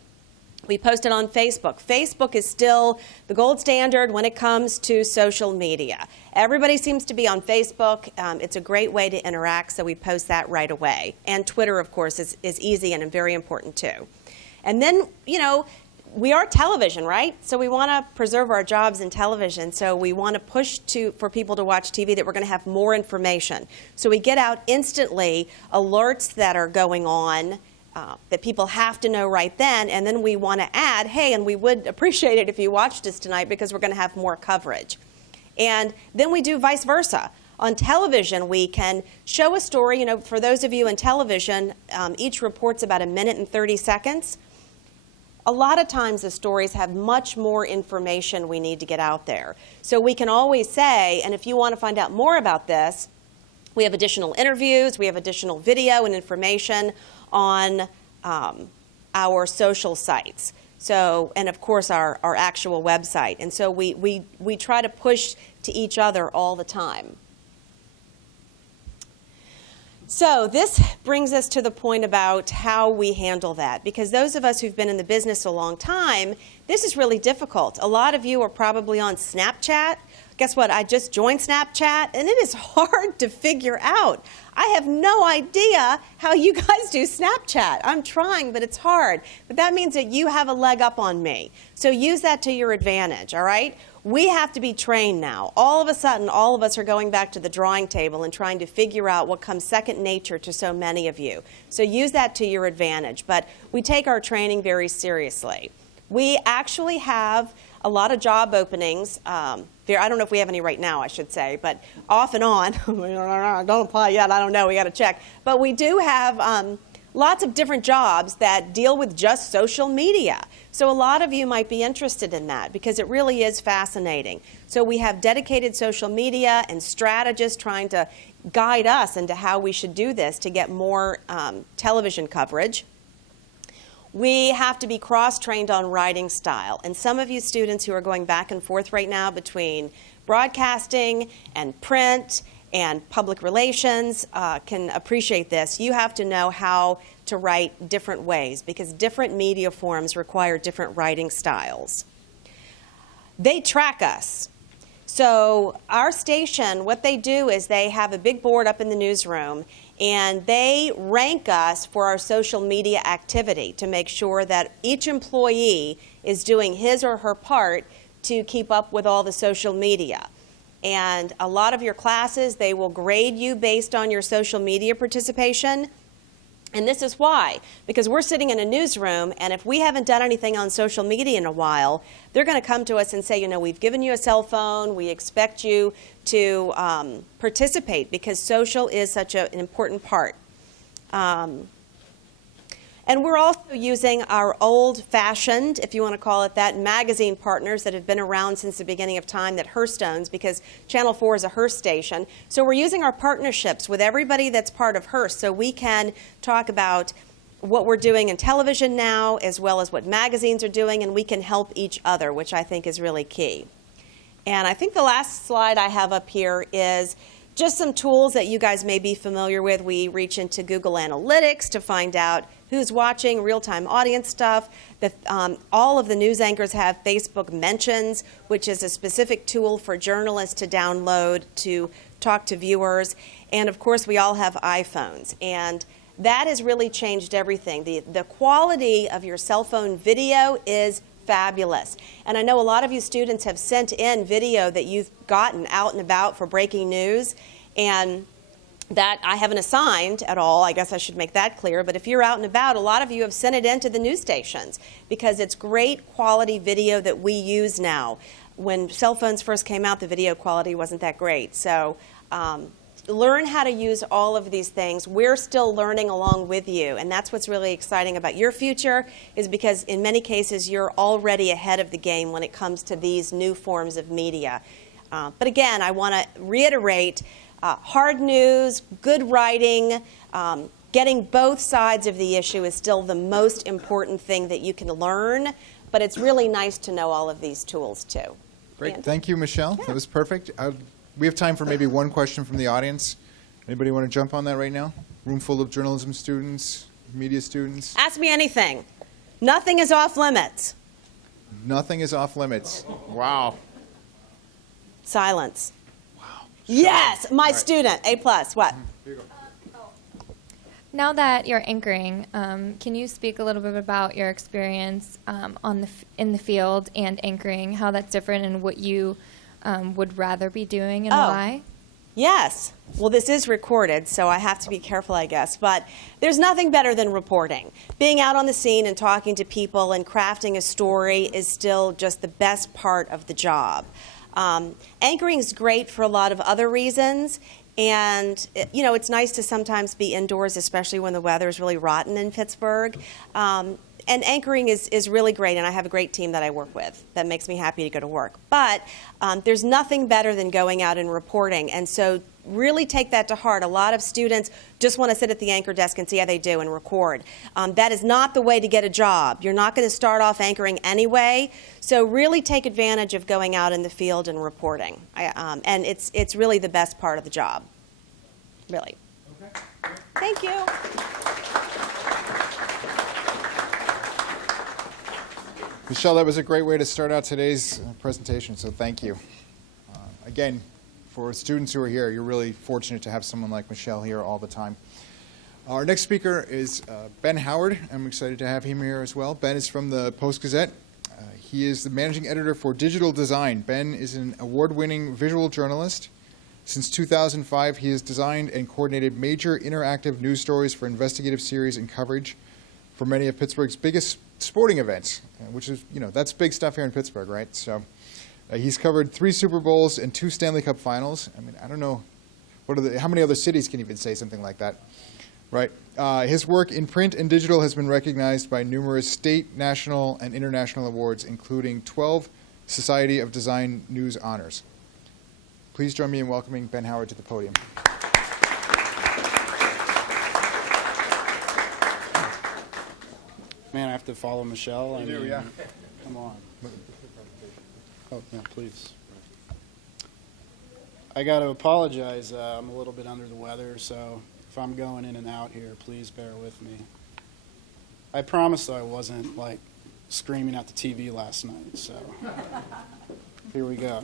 We post it on Facebook. Facebook is still the gold standard when it comes to social media. Everybody seems to be on Facebook. It's a great way to interact, so we post that right away. And Twitter, of course, is easy and very important, too. And then, you know, we are television, right? So we want to preserve our jobs in television. So we want to push for people to watch TV that we're going to have more information. So we get out instantly alerts that are going on that people have to know right then. And then we want to add, hey, and we would appreciate it if you watched us tonight because we're going to have more coverage. And then we do vice versa. On television, we can show a story. You know, for those of you in television, each report's about 1 minute and 30 seconds. A lot of times the stories have much more information we need to get out there. So we can always say, and if you want to find out more about this, we have additional interviews, we have additional video and information on our social sites. So, and of course our actual website. And so we try to push to each other all the time. So this brings us to the point about how we handle that, because those of us who've been in the business a long time, this is really difficult. A lot of you are probably on Snapchat. Guess what? I just joined Snapchat, and it is hard to figure out. I have no idea how you guys do Snapchat. I'm trying, but it's hard. But that means that you have a leg up on me. So use that to your advantage, all right? We have to be trained now. All of a sudden, all of us are going back to the drawing table and trying to figure out what comes second nature to so many of you. So use that to your advantage. But we take our training very seriously. We actually have a lot of job openings. I don't know if we have any right now, I should say, but off and on. Don't apply yet. I don't know. We got to check. But we do have lots of different jobs that deal with just social media. So a lot of you might be interested in that because it really is fascinating. So we have dedicated social media and strategists trying to guide us into how we should do this to get more television coverage. We have to be cross-trained on writing style. And some of you students who are going back and forth right now between broadcasting and print and public relations can appreciate this. You have to know how to write different ways because different media forms require different writing styles. They track us. So our station, what they do is they have a big board up in the newsroom and they rank us for our social media activity to make sure that each employee is doing his or her part to keep up with all the social media. And a lot of your classes, they will grade you based on your social media participation. And this is why, because we're sitting in a newsroom, and if we haven't done anything on social media in a while, they're going to come to us and say, you know, we've given you a cell phone, we expect you to participate because social is such an important part. And we're also using our old-fashioned, if you want to call it that, magazine partners that have been around since the beginning of time that Hearst owns, because Channel 4 is a Hearst station. So we're using our partnerships with everybody that's part of Hearst so we can talk about what we're doing in television now as well as what magazines are doing, and we can help each other, which I think is really key. And I think the last slide I have up here is just some tools that you guys may be familiar with. We reach into Google Analytics to find out who's watching, real-time audience stuff. All of the news anchors have Facebook Mentions, which is a specific tool for journalists to download to talk to viewers. And of course, we all have iPhones. And that has really changed everything. The quality of your cell phone video is fabulous. And I know a lot of you students have sent in video that you've gotten out and about for breaking news, and that I haven't assigned at all. I guess I should make that clear. But if you're out and about, a lot of you have sent it in to the news stations because it's great quality video that we use now. When cell phones first came out, the video quality wasn't that great. So learn how to use all of these things. We're still learning along with you, and that's what's really exciting about your future, is because in many cases you're already ahead of the game when it comes to these new forms of media. But again, I want to reiterate, hard news, good writing, getting both sides of the issue is still the most important thing that you can learn, but it's really nice to know all of these tools too. Great. And Thank you, Michelle. That was perfect. We have time for maybe one question from the audience. Anybody want to jump on that right now? Room full of journalism students, media students. ask me anything. Nothing is off limits. Nothing is off limits. Wow. Silence. Wow. Yes, my student, A+. What? Here you go. Now that you're anchoring, can you speak a little bit about your experience in the field and anchoring, how that's different and what you would rather be doing and why? Yes. Well, this is recorded, so I have to be careful, I guess. But there's nothing better than reporting. Being out on the scene and talking to people and crafting a story is still just the best part of the job. Anchoring is great for a lot of other reasons. And, you know, it's nice to sometimes be indoors, especially when the weather is really rotten in Pittsburgh. And anchoring is really great, and I have a great team that I work with that makes me happy to go to work. But there's nothing better than going out and reporting. And so really take that to heart. A lot of students just want to sit at the anchor desk and see how they do and record. That is not the way to get a job. You're not going to start off anchoring anyway. So really take advantage of going out in the field and reporting. And it's really the best part of the job, really. Okay. Thank you. Michelle, that was a great way to start out today's presentation, so thank you. Again, for students who are here, you're really fortunate to have someone like Michelle here all the time. Our next speaker is Ben Howard. I'm excited to have him here as well. Ben is from the Post-Gazette. He is the managing editor for digital design. Ben is an award-winning visual journalist. Since 2005, he has designed and coordinated major interactive news stories for investigative series and coverage for many of Pittsburgh's biggest sporting events, which is, you know, that's big stuff here in Pittsburgh, right? So he's covered 3 Super Bowls and 2 Stanley Cup finals. I mean, I don't know, how many other cities can even say something like that, right? His work in print and digital has been recognized by numerous state, national, and international awards, including 12 Society of Design News honors. Please join me in welcoming Ben Howard to the podium. Man, I have to follow Michelle. You do, yeah. Come on. Oh, yeah, please. I got to apologize. I'm a little bit under the weather, so if I'm going in and out here, please bear with me. I promised I wasn't, like, screaming at the TV last night, so here we go.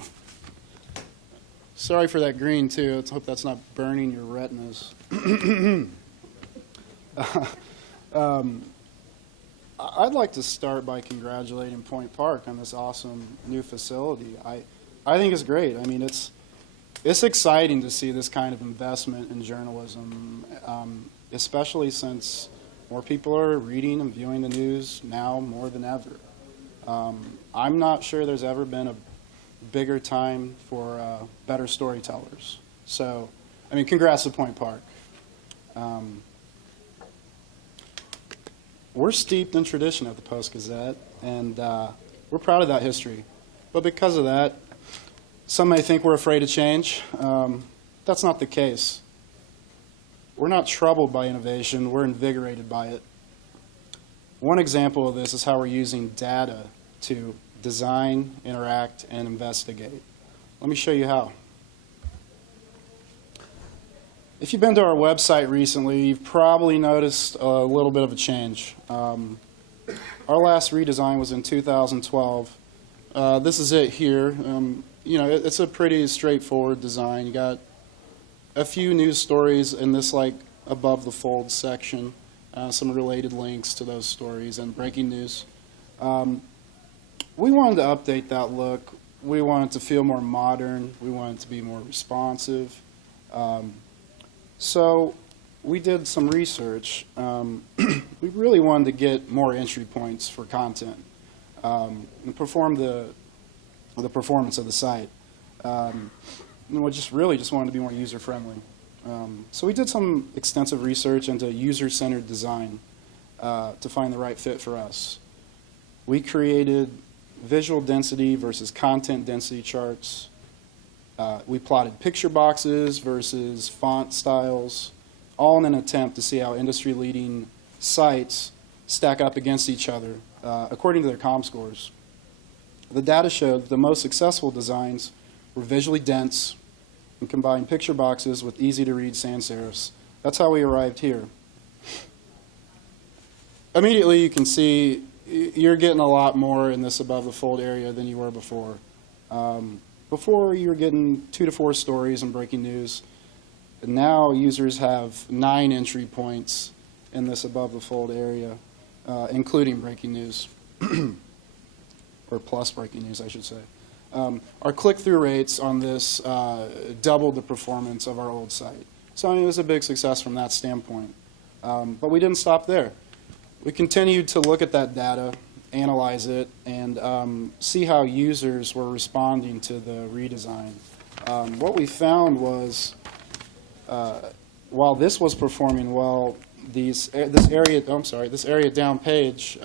Sorry for that green, too. Let's hope that's not burning your retinas. I'd like to start by congratulating Point Park on this awesome new facility. I think it's great. I mean, it's exciting to see this kind of investment in journalism, especially since more people are reading and viewing the news now more than ever. I'm not sure there's ever been a bigger time for better storytellers. So, I mean, congrats to Point Park. we're steeped in tradition at the Post-Gazette, and we're proud of that history. But because of that, some may think we're afraid of change. That's not the case. We're not troubled by innovation, we're invigorated by it. One example of this is how we're using data to design, interact, and investigate. Let me show you how. If you've been to our website recently, you've probably noticed a little bit of a change. Our last redesign was in 2012. This is it here. It's a pretty straightforward design. You got a few news stories in this above the fold section, some related links to those stories, and breaking news. We wanted to update that look. We wanted to feel more modern. We wanted to be more responsive. So we did some research. We really wanted to get more entry points for content and perform the performance of the site. We just wanted to be more user-friendly. So we did some extensive research into user-centered design to find the right fit for us. We created visual density versus content density charts. We plotted picture boxes versus font styles, all in an attempt to see how industry-leading sites stack up against each other according to their comm scores. The data showed the most successful designs were visually dense and combined picture boxes with easy-to-read sans serifs. That's how we arrived here. Immediately, you can see you're getting a lot more in this above-the-fold area than you were before. Before, you were getting 2 to 4 stories and breaking news. And now, users have 9 entry points in this above-the-fold area, including breaking news, or plus breaking news, I should say. Our click-through rates on this doubled the performance of our old site. So it was a big success from that standpoint. But we didn't stop there. We continued to look at that data, analyze it, and see how users were responding to the redesign. What we found was, while this was performing well, this area down page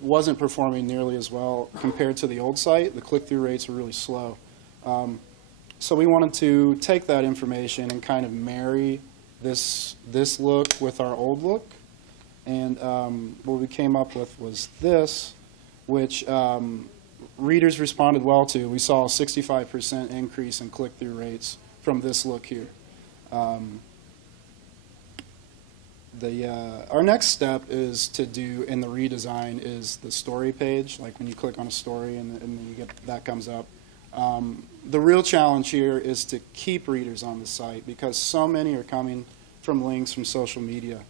wasn't performing nearly as well compared to the old site. The click-through rates were really slow. So we wanted to take that information and kind of marry this look with our old look. And what we came up with was this, which readers responded well to. We saw a 65% increase in click-through rates from this look here. Our next step is to do in the redesign is the story page, like when you click on a story and you get that comes up. The real challenge here is to keep readers on the site because so many are coming from links from social media,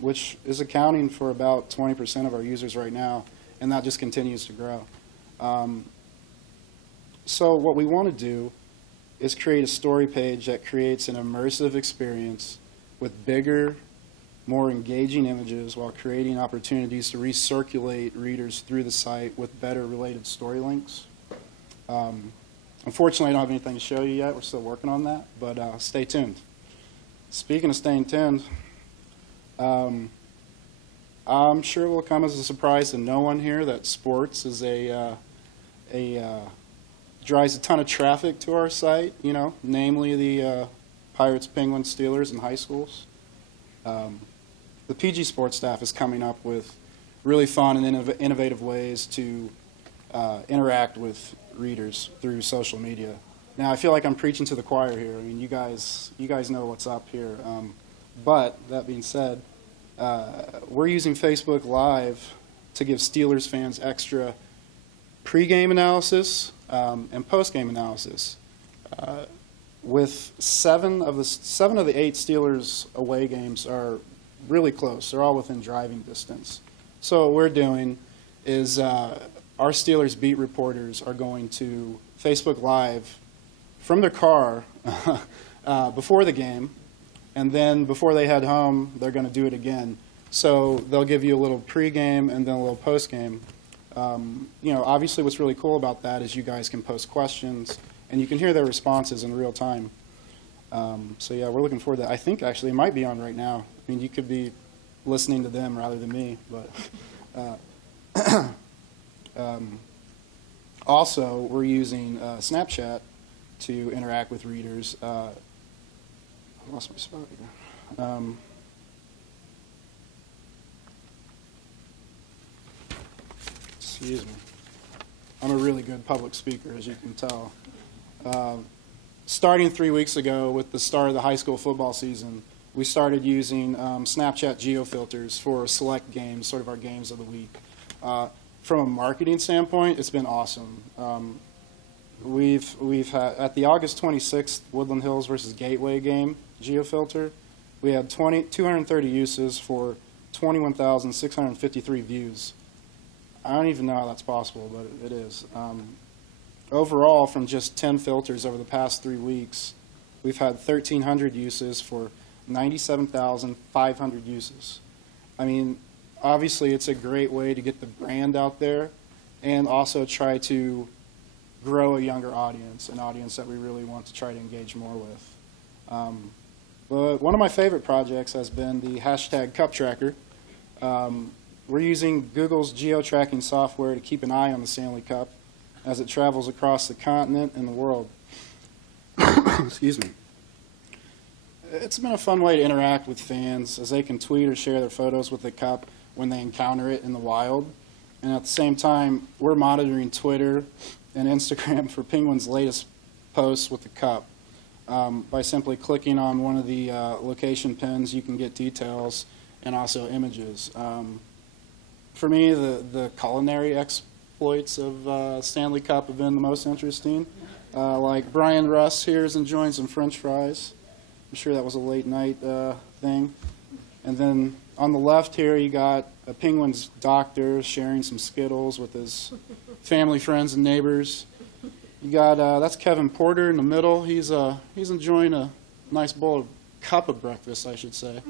which is accounting for about 20% of our users right now, and that just continues to grow. So what we want to do is create a story page that creates an immersive experience with bigger, more engaging images while creating opportunities to recirculate readers through the site with better related story links. Unfortunately, I don't have anything to show you yet. We're still working on that, but stay tuned. Speaking of staying tuned, I'm sure it will come as a surprise to no one here that sports is drives a ton of traffic to our site, namely the Pirates, Penguins, Steelers, and high schools. The PG Sports staff is coming up with really fun and innovative ways to interact with readers through social media. Now, I feel like I'm preaching to the choir here. I mean, you guys know what's up here. But that being said, we're using Facebook Live to give Steelers fans extra pre-game analysis and post-game analysis. With 7 of the 8 Steelers away games are really close. They're all within driving distance. So what we're doing is our Steelers beat reporters are going to Facebook Live from their car before the game, and then before they head home, they're going to do it again. So they'll give you a little pregame and then a little postgame. Obviously what's really cool about that is you guys can post questions, and you can hear their responses in real time. So yeah, we're looking forward to that. I think actually it might be on right now. I mean, you could be listening to them rather than me. But also, we're using Snapchat to interact with readers. I lost my spot here. Excuse me. I'm a really good public speaker, as you can tell. Starting 3 weeks ago with the start of the high school football season, we started using Snapchat geofilters for select games, sort of our games of the week. From a marketing standpoint, it's been awesome. We've had, at the August 26th Woodland Hills versus Gateway game geofilter, we had 230 uses for 21,653 views. I don't even know how that's possible, but it is. Overall, from just 10 filters over the past 3 weeks, we've had 1,300 uses for 97,500 uses. I mean, obviously it's a great way to get the brand out there and also try to grow a younger audience, an audience that we really want to try to engage more with. But one of my favorite projects has been the hashtag Cup Tracker. We're using Google's geo-tracking software to keep an eye on the Stanley Cup as it travels across the continent and the world. Excuse me. It's been a fun way to interact with fans as they can tweet or share their photos with the cup when they encounter it in the wild. And at the same time, we're monitoring Twitter and Instagram for Penguins' latest posts with the cup. By simply clicking on one of the location pins, you can get details and also images. For me, the culinary exploits of Stanley Cup have been the most interesting. Like Brian Russ here is enjoying some French fries. I'm sure that was a late night thing. And then on the left here, you got a Penguins doctor sharing some Skittles with his family, friends, and neighbors. You got that's Kevin Porter in the middle. He's enjoying a nice cup of breakfast, I should say.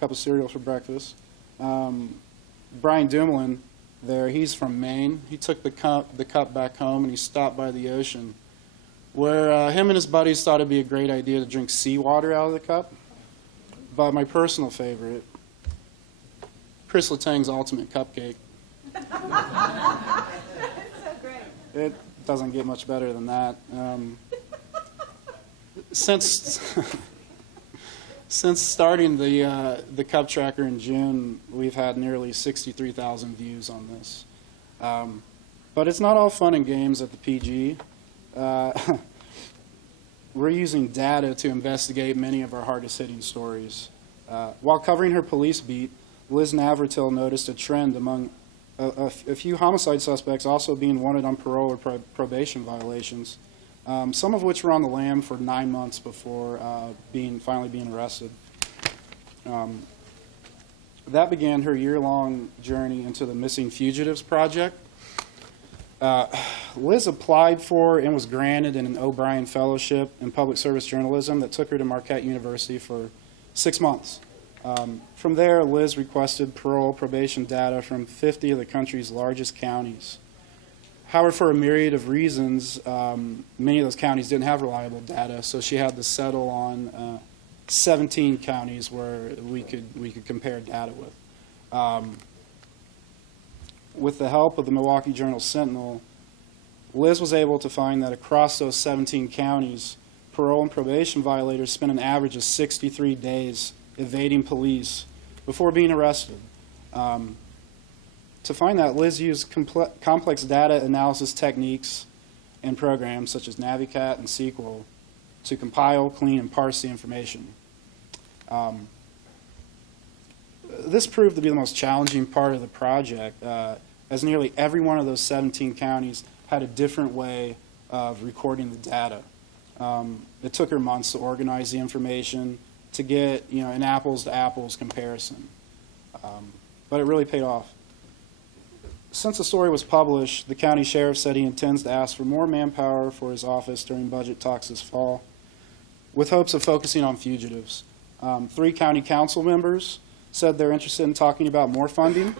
Cup of cereal for breakfast. Brian Dumoulin there, he's from Maine. He took the cup back home and he stopped by the ocean, where him and his buddies thought it'd be a great idea to drink seawater out of the cup. But my personal favorite, Chris Letang's Ultimate Cupcake. That's so great. It doesn't get much better than that. Since starting the Cup Tracker in June, we've had nearly 63,000 views on this. But it's not all fun and games at the PG. We're using data to investigate many of our hardest-hitting stories. While covering her police beat, Liz Navratil noticed a trend among a few homicide suspects also being wanted on parole or probation violations, some of which were on the lam for 9 months before finally being arrested. That began her year-long journey into the Missing Fugitives Project. Liz applied for and was granted an O'Brien Fellowship in Public Service Journalism that took her to Marquette University for 6 months. From there, Liz requested parole probation data from 50 of the country's largest counties. However, for a myriad of reasons, many of those counties didn't have reliable data, so she had to settle on 17 counties where we could compare data with. With the help of the Milwaukee Journal-Sentinel, Liz was able to find that across those 17 counties, parole and probation violators spent an average of 63 days evading police before being arrested. To find that, Liz used complex data analysis techniques and programs such as Navicat and SQL to compile, clean, and parse the information. This proved to be the most challenging part of the project, as nearly every one of those 17 counties had a different way of recording the data. It took her months to organize the information to get an apples-to-apples comparison. But it really paid off. Since the story was published, the county sheriff said he intends to ask for more manpower for his office during budget talks this fall, with hopes of focusing on fugitives. 3 county council members said they're interested in talking about more funding,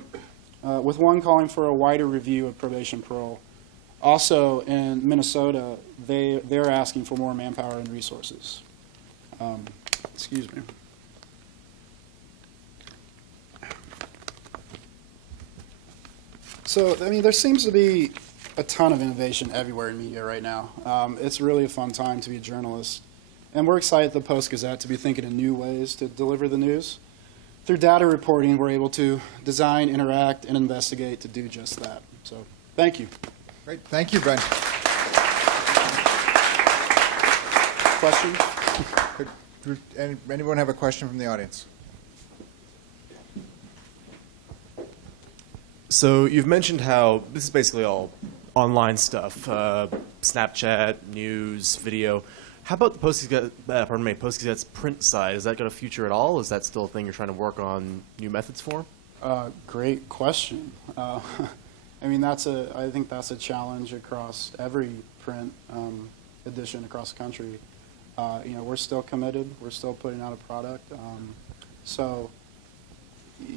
with one calling for a wider review of probation parole. Also in Minnesota, they're asking for more manpower and resources. Excuse me. So, I mean, there seems to be a ton of innovation everywhere in media right now. It's really a fun time to be a journalist. And we're excited at the Post-Gazette to be thinking in new ways to deliver the news. Through data reporting, we're able to design, interact, and investigate to do just that. So, thank you. Great. Thank you, Ben. Questions? Anyone have a question from the audience? So you've mentioned how this is basically all online stuff, Snapchat, news, video. How about the Post-Gazette's print side? Is that going to future at all? Is that still a thing you're trying to work on new methods for? Great question. I mean, I think that's a challenge across every print edition across the country. You know, we're still committed. We're still putting out a product. So,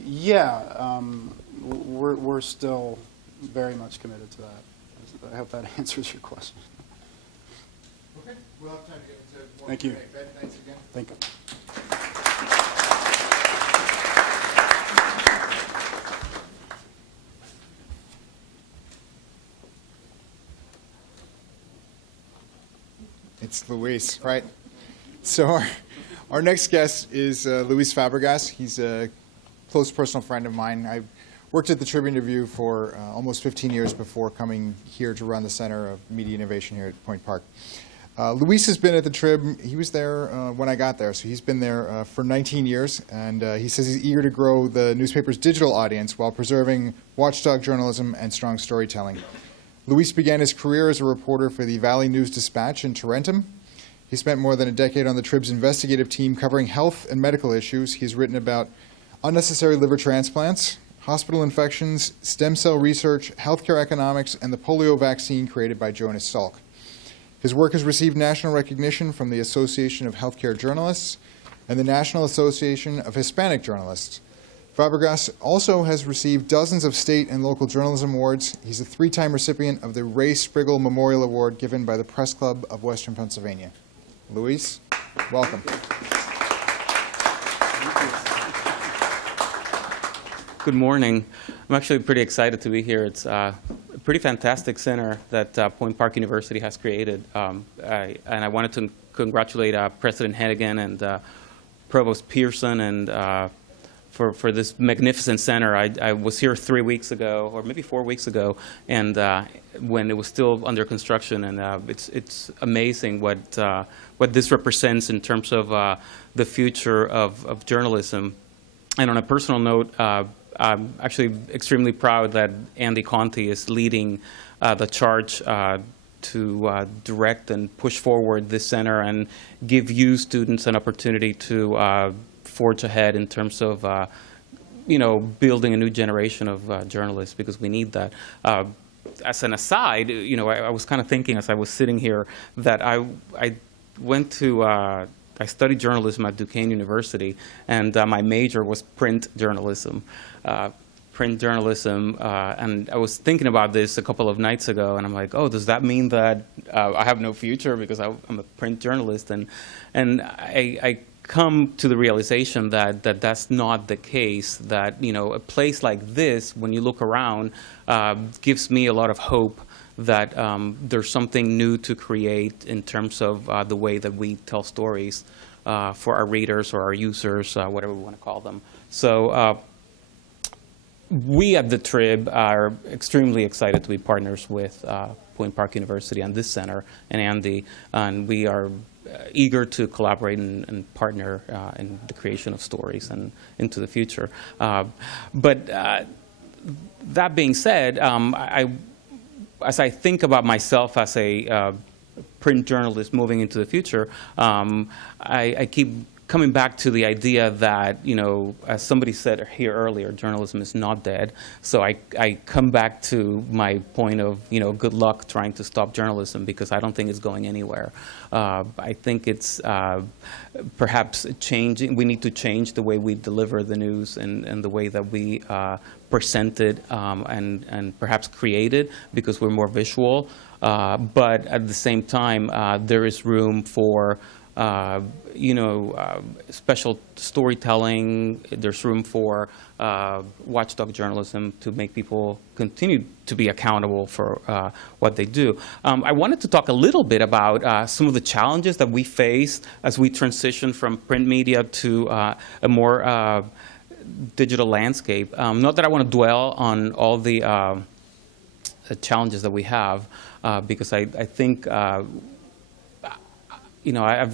yeah, we're still very much committed to that. I hope that answers your question. Okay. We'll have time to get into more. Thank you. Ben, thanks again. Thank you. It's Luis, right? So our next guest is Luis Fabregas. He's a close personal friend of mine. I worked at the Trib Review for almost 15 years before coming here to run the Center of Media Innovation here at Point Park. Luis has been at the Trib. He was there when I got there, so he's been there for 19 years, and he says he's eager to grow the newspaper's digital audience while preserving watchdog journalism and strong storytelling. Luis began his career as a reporter for the Valley News-Dispatch in Tarentum. He spent more than a decade on the Trib's investigative team covering health and medical issues. He's written about unnecessary liver transplants, hospital infections, stem cell research, healthcare economics, and the polio vaccine created by Jonas Salk. His work has received national recognition from the Association of Healthcare Journalists and the National Association of Hispanic Journalists. Fabregas also has received dozens of state and local journalism awards. He's a 3-time recipient of the Ray Spriggle Memorial Award given by the Press Club of Western Pennsylvania. Luis, welcome. Good morning. I'm actually pretty excited to be here. It's a pretty fantastic center that Point Park University has created. And I wanted to congratulate President Hennigan and Provost Pearson and for this magnificent center. I was here 3 weeks ago, or maybe 4 weeks ago, and when it was still under construction, and it's amazing what this represents in terms of the future of journalism. And on a personal note, I'm actually extremely proud that Andy Conti is leading the charge to direct and push forward this center and give you students an opportunity to forge ahead in terms of building a new generation of journalists, because we need that. As an aside, I was kind of thinking as I was sitting here that I went to I studied journalism at Duquesne University, and my major was print journalism. And I was thinking about this a couple of nights ago, and I'm like, oh, does that mean that I have no future because I'm a print journalist? And I come to the realization that that's not the case, that a place like this, when you look around, gives me a lot of hope that there's something new to create in terms of the way that we tell stories for our readers or our users, whatever we want to call them. So we at the Trib are extremely excited to be partners with Point Park University and this center and Andy, and we are eager to collaborate and partner in the creation of stories and into the future. But that being said, as I think about myself as a print journalist moving into the future, I keep coming back to the idea that, as somebody said here earlier, journalism is not dead. So I come back to my point of, good luck trying to stop journalism, because I don't think it's going anywhere. I think it's perhaps changing. We need to change the way we deliver the news and the way that we present it and perhaps create it, because we're more visual. But at the same time, there is room for special storytelling. There's room for watchdog journalism to make people continue to be accountable for what they do. I wanted to talk a little bit about some of the challenges that we face as we transition from print media to a more digital landscape. Not that I want to dwell on all the challenges that we have, because I think I've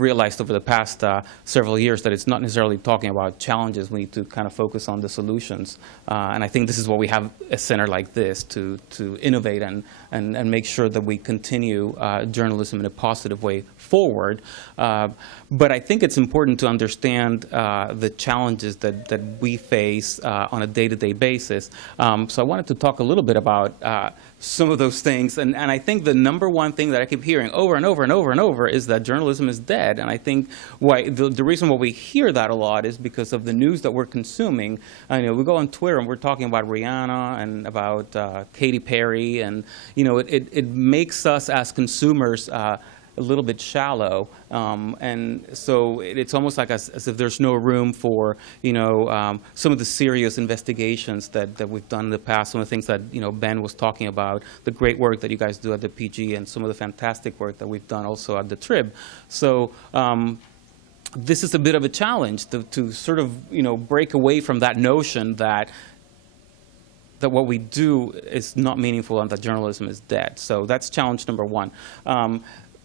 realized over the past several years that it's not necessarily talking about challenges. We need to kind of focus on the solutions. And I think this is what we have a center like this to innovate and make sure that we continue journalism in a positive way forward. But I think it's important to understand the challenges that we face on a day-to-day basis. So I wanted to talk a little bit about some of those things. And I think the number one thing that I keep hearing over and over and over and over is that journalism is dead. And I think the reason why we hear that a lot is because of the news that we're consuming. We go on Twitter and we're talking about Rihanna and about Katy Perry. And, it makes us as consumers a little bit shallow, and so it's almost like as if there's no room for some of the serious investigations that we've done in the past. Some of the things that Ben was talking about, the great work that you guys do at the PG, and some of the fantastic work that we've done also at the Trib. So this is a bit of a challenge to sort of break away from that notion that what we do is not meaningful and that journalism is dead. So that's challenge number one.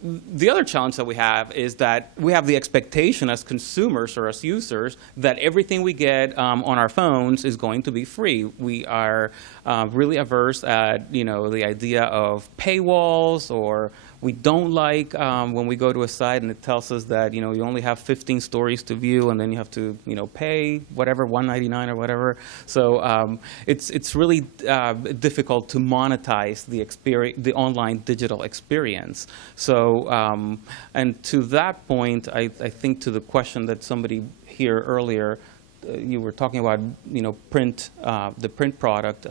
The other challenge that we have is that we have the expectation as consumers or as users that everything we get on our phones is going to be free. We are really averse at the idea of paywalls, or we don't like when we go to a site and it tells us that you only have 15 stories to view, and then you have to pay whatever, $1.99 or whatever. So it's really difficult to monetize the online digital experience. So and to that point, I think to the question that somebody here earlier, you were talking about print, the print product.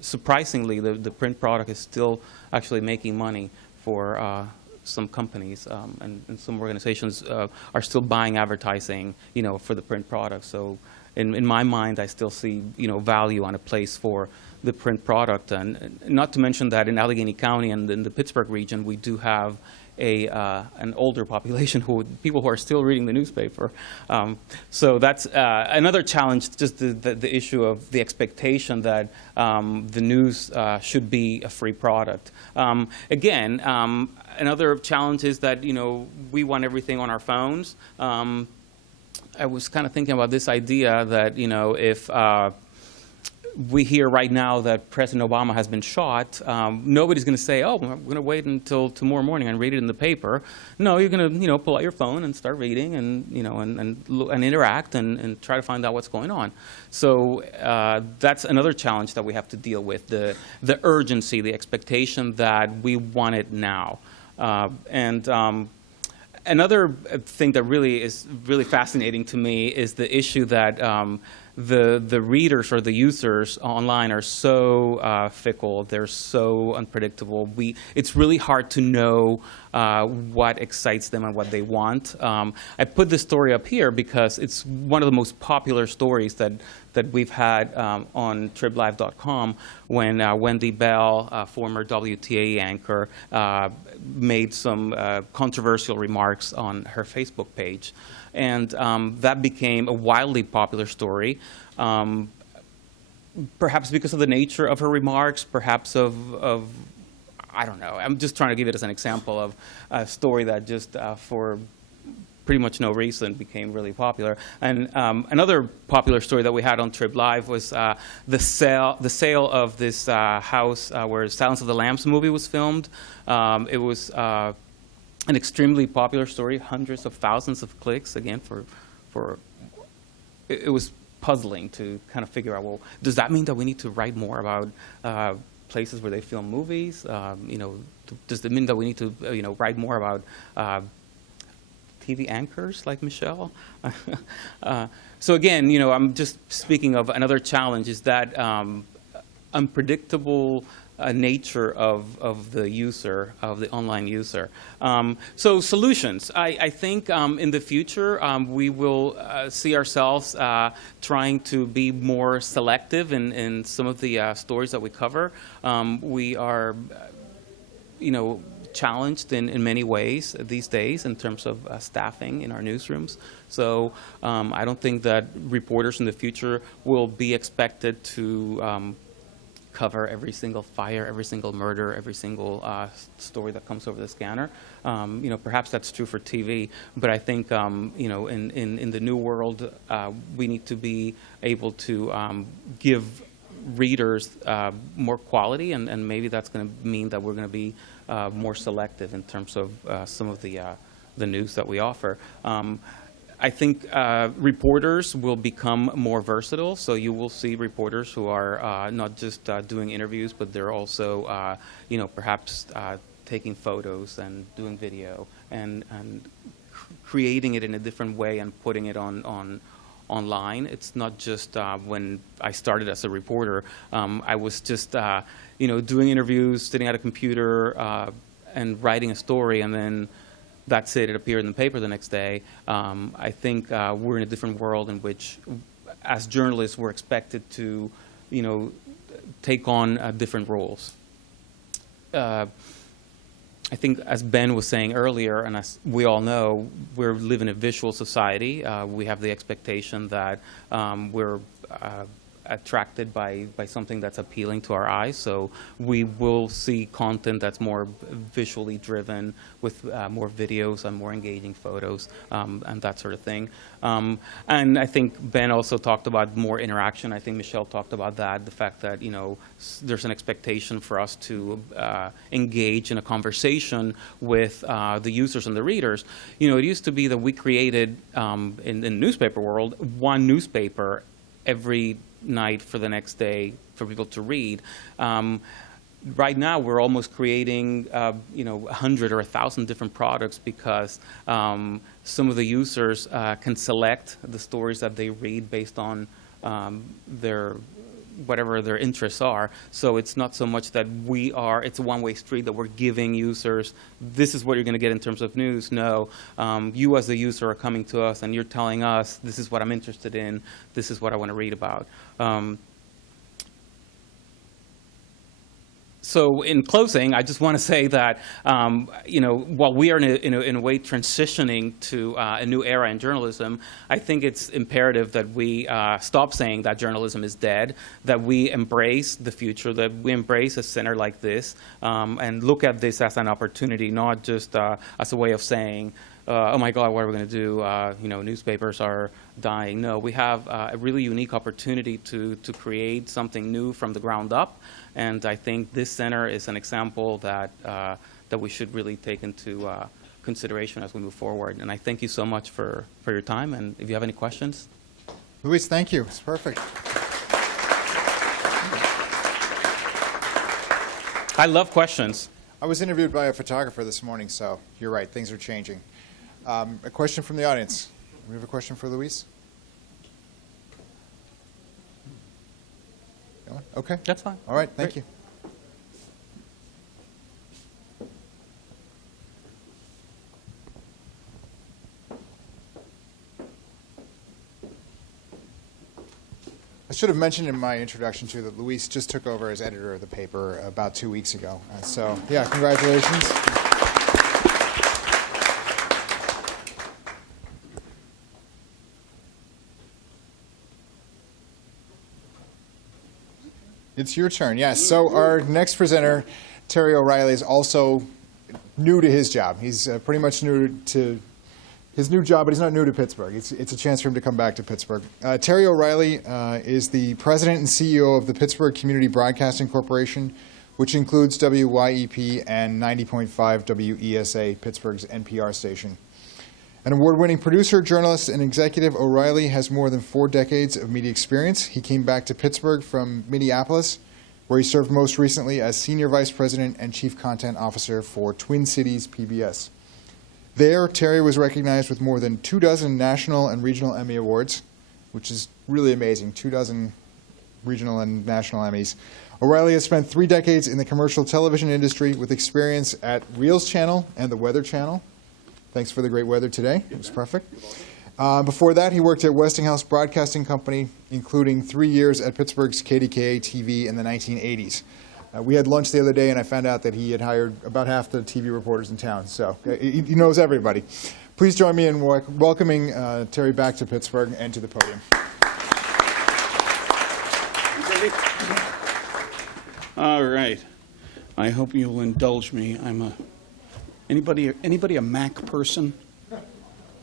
Surprisingly, the print product is still actually making money for some companies, and some organizations are still buying advertising, for the print product. So, in my mind, I still see, value on a place for the print product, and not to mention that in Allegheny County and in the Pittsburgh region, we do have an older population, people who are still reading the newspaper. So that's another challenge, just the issue of the expectation that the news should be a free product. Again, another challenge is that we want everything on our phones. I was kind of thinking about this idea that if we hear right now that President Obama has been shot, nobody's going to say, oh, I'm going to wait until tomorrow morning and read it in the paper. No, you're going to pull out your phone and start reading and and interact and try to find out what's going on. So that's another challenge that we have to deal with, the urgency, the expectation that we want it now. Another thing that really is really fascinating to me is the issue that the readers or the users online are so fickle. They're so unpredictable. It's really hard to know what excites them and what they want. I put this story up here because it's one of the most popular stories that we've had on TribLive.com when Wendy Bell, former WTAE anchor, made some controversial remarks on her Facebook page. And that became a wildly popular story, perhaps because of the nature of her remarks, perhaps of I don't know. I'm just trying to give it as an example of a story that just for pretty much no reason became really popular. And another popular story that we had on Trib Live was the sale of this house where Silence of the Lambs movie was filmed. It was an extremely popular story, hundreds of thousands of clicks. Again, it was puzzling to kind of figure out, well, does that mean that we need to write more about places where they film movies? Does it mean that we need to write more about TV anchors like Michelle? So again, I'm just speaking of another challenge is that unpredictable nature of the user, of the online user. So solutions. I think in the future we will see ourselves trying to be more selective in some of the stories that we cover. We are, challenged in many ways these days in terms of staffing in our newsrooms. So I don't think that reporters in the future will be expected to cover every single fire, every single murder, every single story that comes over the scanner. Perhaps that's true for TV, but I think in the new world we need to be able to give readers more quality, and maybe that's going to mean that we're going to be more selective in terms of some of the news that we offer. I think reporters will become more versatile, so you will see reporters who are not just doing interviews, but they're also, perhaps taking photos and doing video and creating it in a different way and putting it online. It's not just when I started as a reporter, I was just doing interviews, sitting at a computer and writing a story, and then that's it. It appeared in the paper the next day. I think we're in a different world in which, as journalists, we're expected to, take on different roles. I think, as Ben was saying earlier, and as we all know, we live in a visual society. We have the expectation that we're attracted by something that's appealing to our eyes. So we will see content that's more visually driven with more videos and more engaging photos and that sort of thing. And I think Ben also talked about more interaction. I think Michelle talked about that, the fact that, there's an expectation for us to engage in a conversation with the users and the readers. It used to be that we created, in the newspaper world, one newspaper every night for the next day for people to read. Right now, we're almost creating, 100 or 1,000 different products because some of the users can select the stories that they read based on whatever their interests are. So it's not so much that it's a one-way street that we're giving users, this is what you're going to get in terms of news. No, you as the user are coming to us and you're telling us, this is what I'm interested in, this is what I want to read about. So in closing, I just want to say that, while we are in a way transitioning to a new era in journalism, I think it's imperative that we stop saying that journalism is dead, that we embrace the future, that we embrace a center like this, and look at this as an opportunity, not just as a way of saying, oh my God, what are we going to do? Newspapers are dying. No, we have a really unique opportunity to create something new from the ground up. And I think this center is an example that we should really take into consideration as we move forward. And I thank you so much for your time. And if you have any questions. Luis, thank you. It's perfect. I love questions. I was interviewed by a photographer this morning, so you're right, things are changing. A question from the audience. We have a question for Luis? Okay. That's fine. All right, thank you. I should have mentioned in my introduction, too, that Luis just took over as editor of the paper about 2 weeks ago. So, yeah, congratulations. It's your turn, yes. So our next presenter, Terry O'Reilly, is also new to his job. He's pretty much new to his new job, but he's not new to Pittsburgh. It's a chance for him to come back to Pittsburgh. Terry O'Reilly is the president and CEO of the Pittsburgh Community Broadcasting Corporation, which includes WYEP and 90.5 WESA, Pittsburgh's NPR station. An award-winning producer, journalist, and executive, O'Reilly has more than 4 decades of media experience. He came back to Pittsburgh from Minneapolis, where he served most recently as Senior Vice President and Chief Content Officer for Twin Cities PBS. There, Terry was recognized with more than 24 national and regional Emmy Awards, which is really amazing, 24 regional and national Emmys, O'Reilly has spent 3 decades in the commercial television industry with experience at Reels Channel and the Weather Channel. Thanks for the great weather today. It was perfect. Before that, he worked at Westinghouse Broadcasting Company, including 3 years at Pittsburgh's KDKA TV in the 1980s. We had lunch the other day, and I found out that he had hired about half the TV reporters in town, so he knows everybody. Please join me in welcoming Terry back to Pittsburgh and to the podium. All right. I hope you'll indulge me. Anybody a Mac person?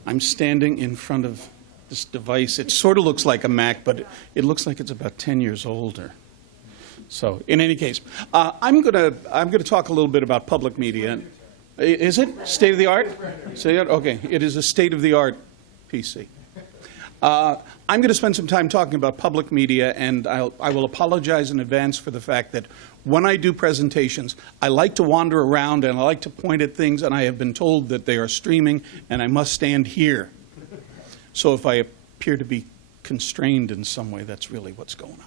I'm standing in front of this device. It sort of looks like a Mac, but it looks like it's about 10 years older. So, in any case, I'm gonna talk a little bit about public media. Is it state of the art? Okay, it is a state of the art PC. I'm going to spend some time talking about public media, and I will apologize in advance for the fact that when I do presentations, I like to wander around and I like to point at things, and I have been told that they are streaming and I must stand here. So if I appear to be constrained in some way, that's really what's going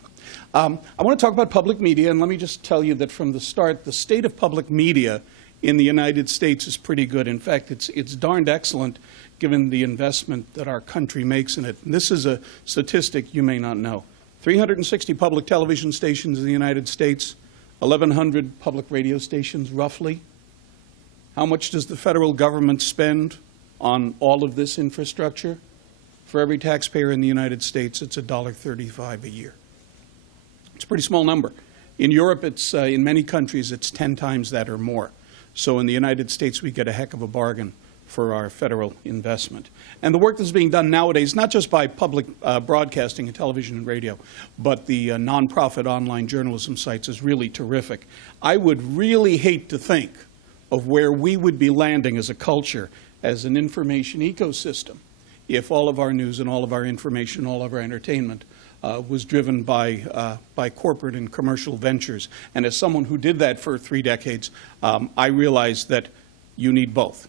on. I want to talk about public media, and let me just tell you that from the start, the state of public media in the United States is pretty good. In fact, it's darned excellent given the investment that our country makes in it. And this is a statistic you may not know. 360 public television stations in the United States, 1,100 public radio stations, roughly. How much does the federal government spend on all of this infrastructure? For every taxpayer in the United States, it's $1.35 a year. It's a pretty small number. In Europe, it's in many countries, it's 10 times that or more. So in the United States, we get a heck of a bargain for our federal investment. And the work that's being done nowadays, not just by public broadcasting and television and radio, but the nonprofit online journalism sites is really terrific. I would really hate to think of where we would be landing as a culture, as an information ecosystem, if all of our news and all of our information, all of our entertainment was driven by corporate and commercial ventures. And as someone who did that for 3 decades, I realized that you need both.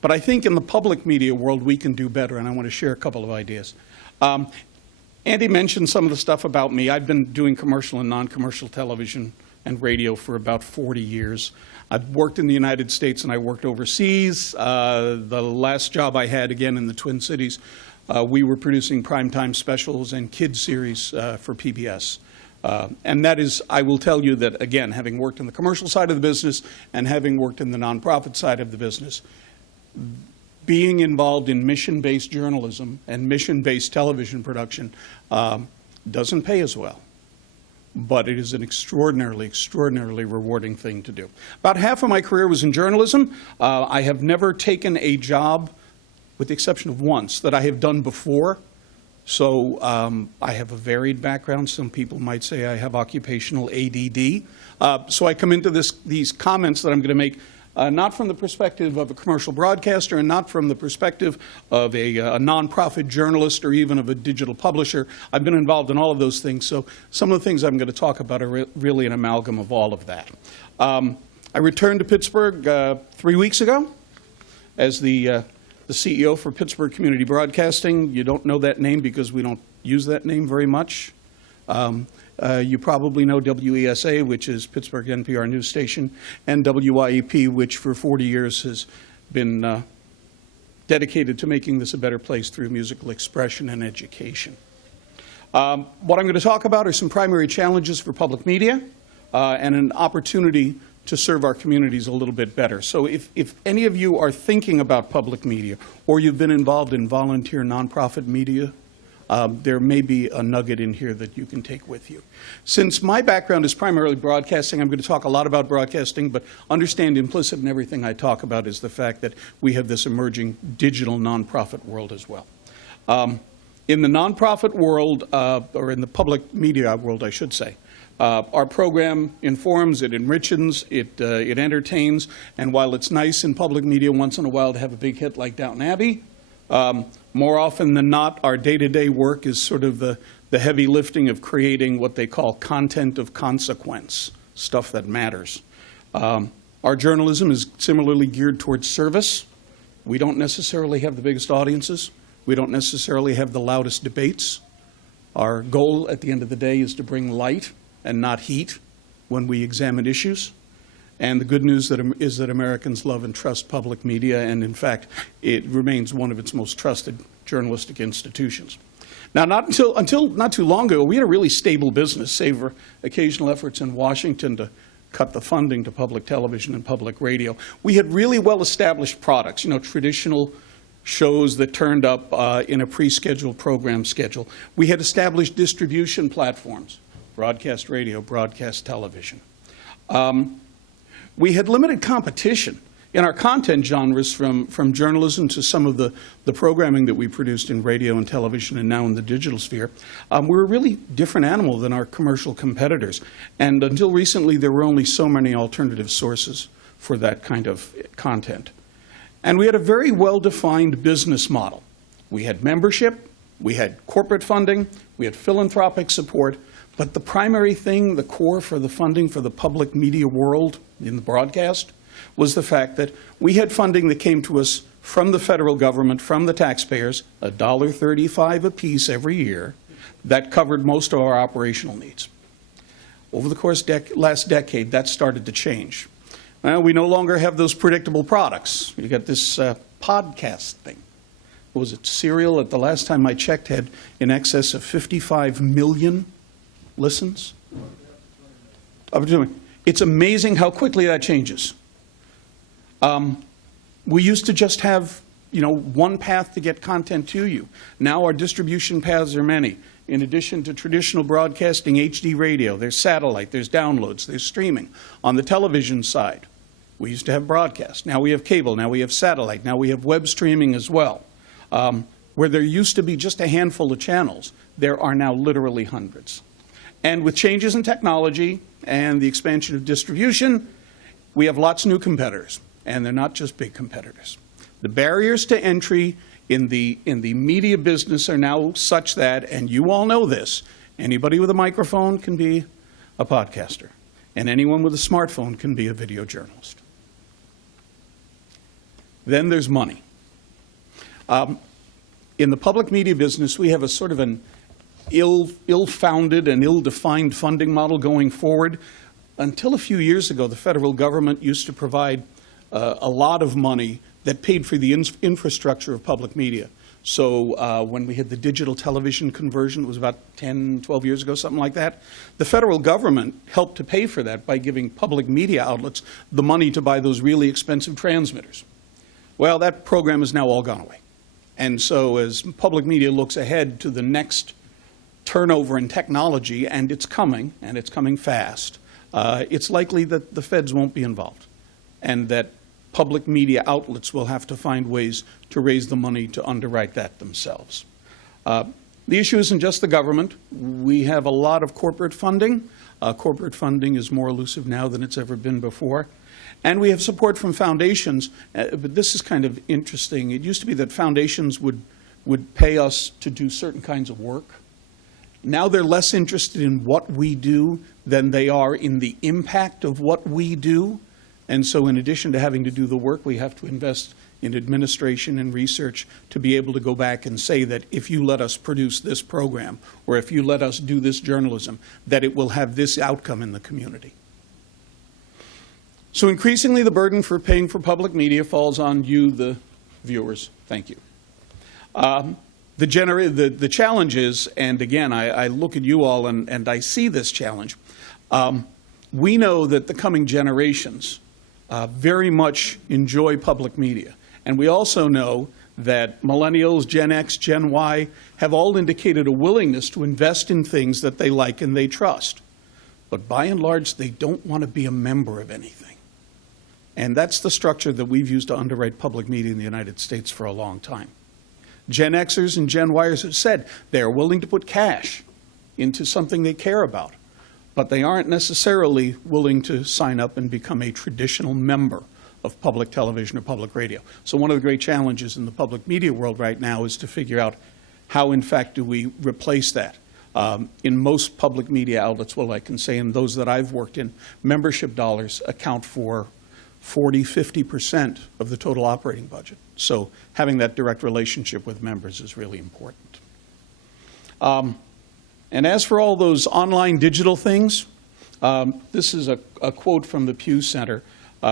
But I think in the public media world, we can do better, and I want to share a couple of ideas. Andy mentioned some of the stuff about me. I've been doing commercial and non-commercial television and radio for about 40 years. I've worked in the United States and I worked overseas. The last job I had, again, in the Twin Cities, we were producing primetime specials and kids series for PBS. And that is, I will tell you that, again, having worked in the commercial side of the business and having worked in the nonprofit side of the business, being involved in mission-based journalism and mission-based television production doesn't pay as well. But it is an extraordinarily, extraordinarily rewarding thing to do. About half of my career was in journalism. I have never taken a job, with the exception of once, that I have done before. So I have a varied background. Some people might say I have occupational ADD. So I come into these comments that I'm going to make not from the perspective of a commercial broadcaster and not from the perspective of a nonprofit journalist or even of a digital publisher. I've been involved in all of those things, so some of the things I'm going to talk about are really an amalgam of all of that. I returned to Pittsburgh 3 weeks ago as the CEO for Pittsburgh Community Broadcasting. You don't know that name because we don't use that name very much. You probably know WESA, which is Pittsburgh NPR news station, and WYEP, which for 40 years has been dedicated to making this a better place through musical expression and education. What I'm going to talk about are some primary challenges for public media and an opportunity to serve our communities a little bit better. So if any of you are thinking about public media or you've been involved in volunteer nonprofit media, there may be a nugget in here that you can take with you. Since my background is primarily broadcasting, I'm going to talk a lot about broadcasting, but understand implicit in everything I talk about is the fact that we have this emerging digital nonprofit world as well. In the nonprofit world, or in the public media world, I should say, our program informs, it enriches, it entertains, and while it's nice in public media once in a while to have a big hit like Downton Abbey, more often than not, our day-to-day work is sort of the heavy lifting of creating what they call content of consequence, stuff that matters. Our journalism is similarly geared towards service. We don't necessarily have the biggest audiences. We don't necessarily have the loudest debates. Our goal at the end of the day is to bring light and not heat when we examine issues. And the good news is that Americans love and trust public media, and in fact, it remains one of its most trusted journalistic institutions. Now, not until not too long ago, we had a really stable business, save for occasional efforts in Washington to cut the funding to public television and public radio. We had really well-established products, traditional shows that turned up in a pre-scheduled program schedule. We had established distribution platforms, broadcast radio, broadcast television. We had limited competition in our content genres, from journalism to some of the programming that we produced in radio and television and now in the digital sphere. We're a really different animal than our commercial competitors. And until recently, there were only so many alternative sources for that kind of content. And we had a very well-defined business model. We had membership, we had corporate funding, we had philanthropic support, but the primary thing, the core for the funding for the public media world in the broadcast, was the fact that we had funding that came to us from the federal government, from the taxpayers, $1.35 apiece every year, that covered most of our operational needs. Over the course of last decade, that started to change. Well, we no longer have those predictable products. You got this podcast thing. What was it? Serial, at the last time I checked, had in excess of 55 million listens. It's amazing how quickly that changes. We used to just have, one path to get content to you. Now our distribution paths are many. In addition to traditional broadcasting, HD radio, there's satellite, there's downloads, there's streaming. On the television side, we used to have broadcast. Now we have cable, now we have satellite, now we have web streaming as well. Where there used to be just a handful of channels, there are now literally hundreds. And with changes in technology and the expansion of distribution, we have lots of new competitors. And they're not just big competitors. The barriers to entry in the media business are now such that, and you all know this, anybody with a microphone can be a podcaster, and anyone with a smartphone can be a video journalist. Then there's money. In the public media business, we have a sort of an ill-founded and ill-defined funding model going forward. Until a few years ago, the federal government used to provide a lot of money that paid for the infrastructure of public media. So when we had the digital television conversion, it was about 10, 12 years ago, something like that, the federal government helped to pay for that by giving public media outlets the money to buy those really expensive transmitters. Well, that program has now all gone away. And so as public media looks ahead to the next turnover in technology, and it's coming fast, it's likely that the feds won't be involved, and that public media outlets will have to find ways to raise the money to underwrite that themselves. The issue isn't just the government. We have a lot of corporate funding. Corporate funding is more elusive now than it's ever been before. And we have support from foundations, but this is kind of interesting. It used to be that foundations would pay us to do certain kinds of work. Now they're less interested in what we do than they are in the impact of what we do. And so in addition to having to do the work, we have to invest in administration and research to be able to go back and say that if you let us produce this program, or if you let us do this journalism, that it will have this outcome in the community. So increasingly, the burden for paying for public media falls on you, the viewers. Thank you. The challenge is, and again, I look at you all and I see this challenge. We know that the coming generations very much enjoy public media. And we also know that millennials, Gen X, Gen Y have all indicated a willingness to invest in things that they like and they trust. But by and large, they don't want to be a member of anything. And that's the structure that we've used to underwrite public media in the United States for a long time. Gen Xers and Gen Yers have said they're willing to put cash into something they care about, but they aren't necessarily willing to sign up and become a traditional member of public television or public radio. So one of the great challenges in the public media world right now is to figure out how, in fact, do we replace that. In most public media outlets, well, I can say in those that I've worked in, membership dollars account for 40, 50% of the total operating budget. So having that direct relationship with members is really important. And as for all those online digital things, This is a quote from the Pew Center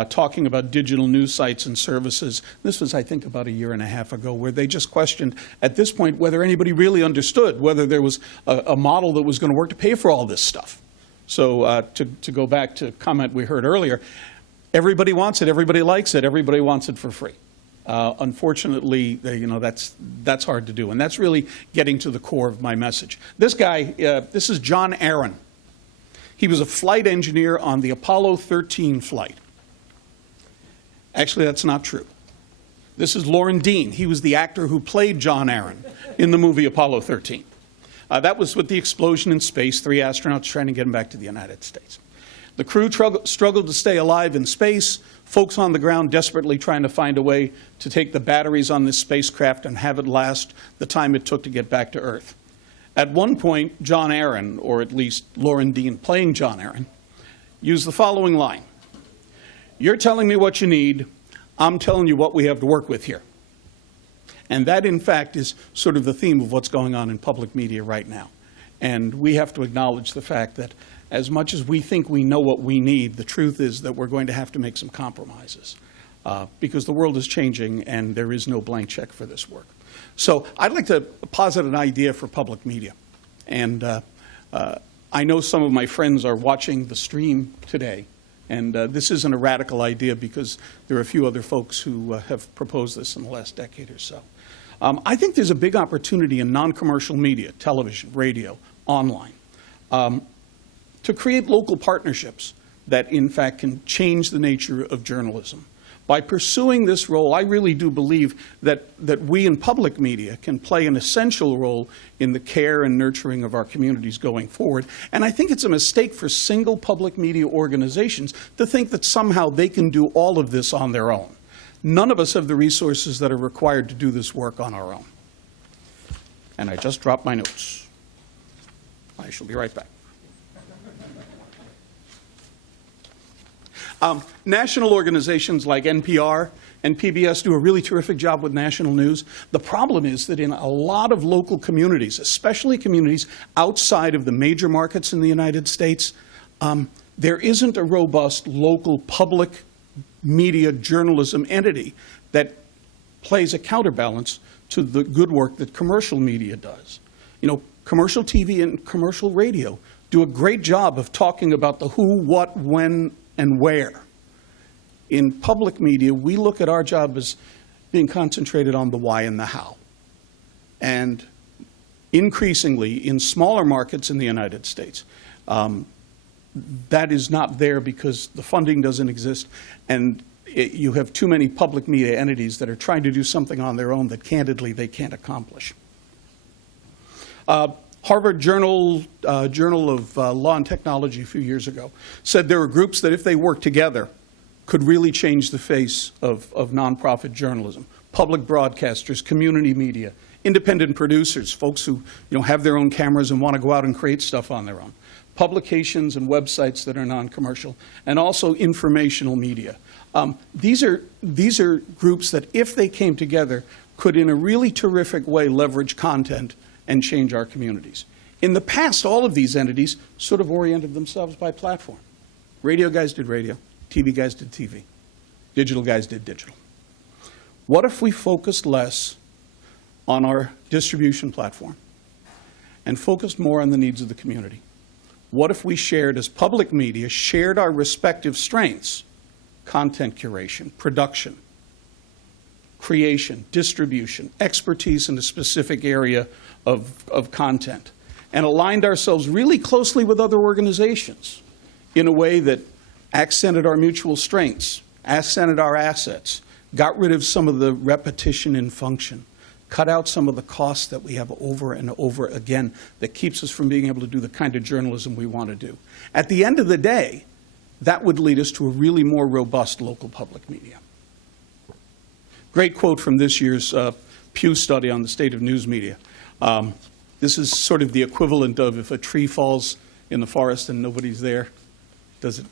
talking about digital news sites and services. This was, I think, about a year and a half ago, where they just questioned at this point whether anybody really understood whether there was a model that was going to work to pay for all this stuff. So to go back to a comment we heard earlier, everybody wants it, everybody likes it, everybody wants it for free. Unfortunately, that's hard to do, and that's really getting to the core of my message. This guy, this is John Aaron. He was a flight engineer on the Apollo 13 flight. Actually, that's not true. This is Lauren Dean. He was the actor who played John Aaron in the movie Apollo 13. That was with the explosion in space, 3 astronauts trying to get him back to the United States. The crew struggled to stay alive in space, folks on the ground desperately trying to find a way to take the batteries on this spacecraft and have it last the time it took to get back to Earth. At one point, John Aaron, or at least Lauren Dean playing John Aaron, used the following line: "You're telling me what you need, I'm telling you what we have to work with here." And that, in fact, is sort of the theme of what's going on in public media right now. And we have to acknowledge the fact that as much as we think we know what we need, the truth is that we're going to have to make some compromises because the world is changing and there is no blank check for this work. So I'd like to posit an idea for public media. And I know some of my friends are watching the stream today. And this isn't a radical idea because there are a few other folks who have proposed this in the last decade or so. I think there's a big opportunity in non-commercial media, television, radio, online, to create local partnerships that, in fact, can change the nature of journalism. By pursuing this role, I really do believe that we in public media can play an essential role in the care and nurturing of our communities going forward. And I think it's a mistake for single public media organizations to think that somehow they can do all of this on their own. None of us have the resources that are required to do this work on our own. And I just dropped my notes. I shall be right back. National organizations like NPR and PBS do a really terrific job with national news. The problem is that in a lot of local communities, especially communities outside of the major markets in the United States, there isn't a robust local public media journalism entity that plays a counterbalance to the good work that commercial media does. You know, commercial TV and commercial radio do a great job of talking about the who, what, when, and where. In public media, we look at our job as being concentrated on the why and the how. And increasingly, in smaller markets in the United States, that is not there because the funding doesn't exist, and you have too many public media entities that are trying to do something on their own that, candidly, they can't accomplish. Harvard Journal of Law and Technology a few years ago said there were groups that, if they worked together, could really change the face of nonprofit journalism. Public broadcasters, community media, independent producers, folks who have their own cameras and want to go out and create stuff on their own. Publications and websites that are non-commercial, and also informational media. These are groups that, if they came together, could in a really terrific way leverage content and change our communities. In the past, all of these entities sort of oriented themselves by platform. Radio guys did radio, TV guys did TV, digital guys did digital. What if we focused less on our distribution platform and focused more on the needs of the community? What if we shared, as public media, shared our respective strengths, content curation, production, creation, distribution, expertise in a specific area of content, and aligned ourselves really closely with other organizations in a way that accented our mutual strengths, accented our assets, got rid of some of the repetition in function, cut out some of the costs that we have over and over again that keeps us from being able to do the kind of journalism we want to do. At the end of the day, that would lead us to a really more robust local public media. Great quote from this year's Pew study on the state of news media. This is sort of the equivalent of if a tree falls in the forest and nobody's there. Does it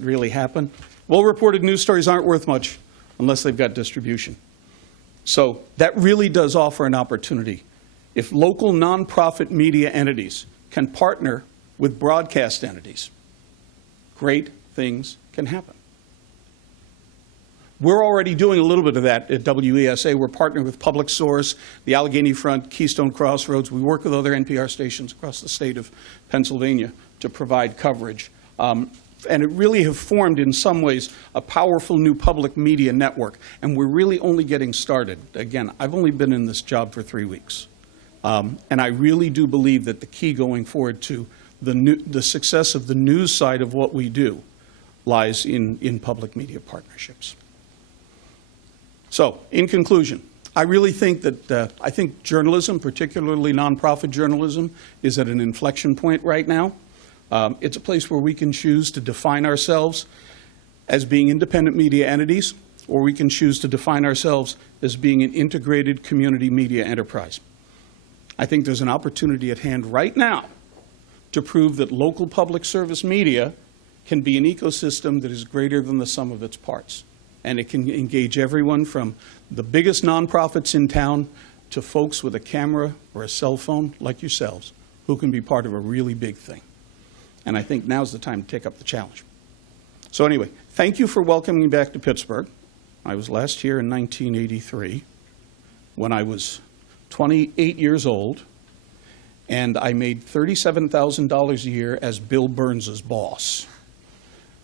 really happen? Well-reported news stories aren't worth much unless they've got distribution. So that really does offer an opportunity. If local nonprofit media entities can partner with broadcast entities, great things can happen. We're already doing a little bit of that at WESA. We're partnering with Public Source, the Allegheny Front, Keystone Crossroads. We work with other NPR stations across the state of Pennsylvania to provide coverage. And it really have formed, in some ways, a powerful new public media network. And we're really only getting started. Again, I've only been in this job for 3 weeks. And I really do believe that the key going forward to the success of the news side of what we do lies in public media partnerships. So, in conclusion, I really think that I think journalism, particularly nonprofit journalism, is at an inflection point right now. It's a place where we can choose to define ourselves as being independent media entities, or we can choose to define ourselves as being an integrated community media enterprise. I think there's an opportunity at hand right now to prove that local public service media can be an ecosystem that is greater than the sum of its parts. And it can engage everyone from the biggest nonprofits in town to folks with a camera or a cell phone like yourselves who can be part of a really big thing. And I think now's the time to take up the challenge. So anyway, thank you for welcoming me back to Pittsburgh. I was last here in 1983 when I was 28 years old, and I made $37,000 a year as Bill Burns' boss.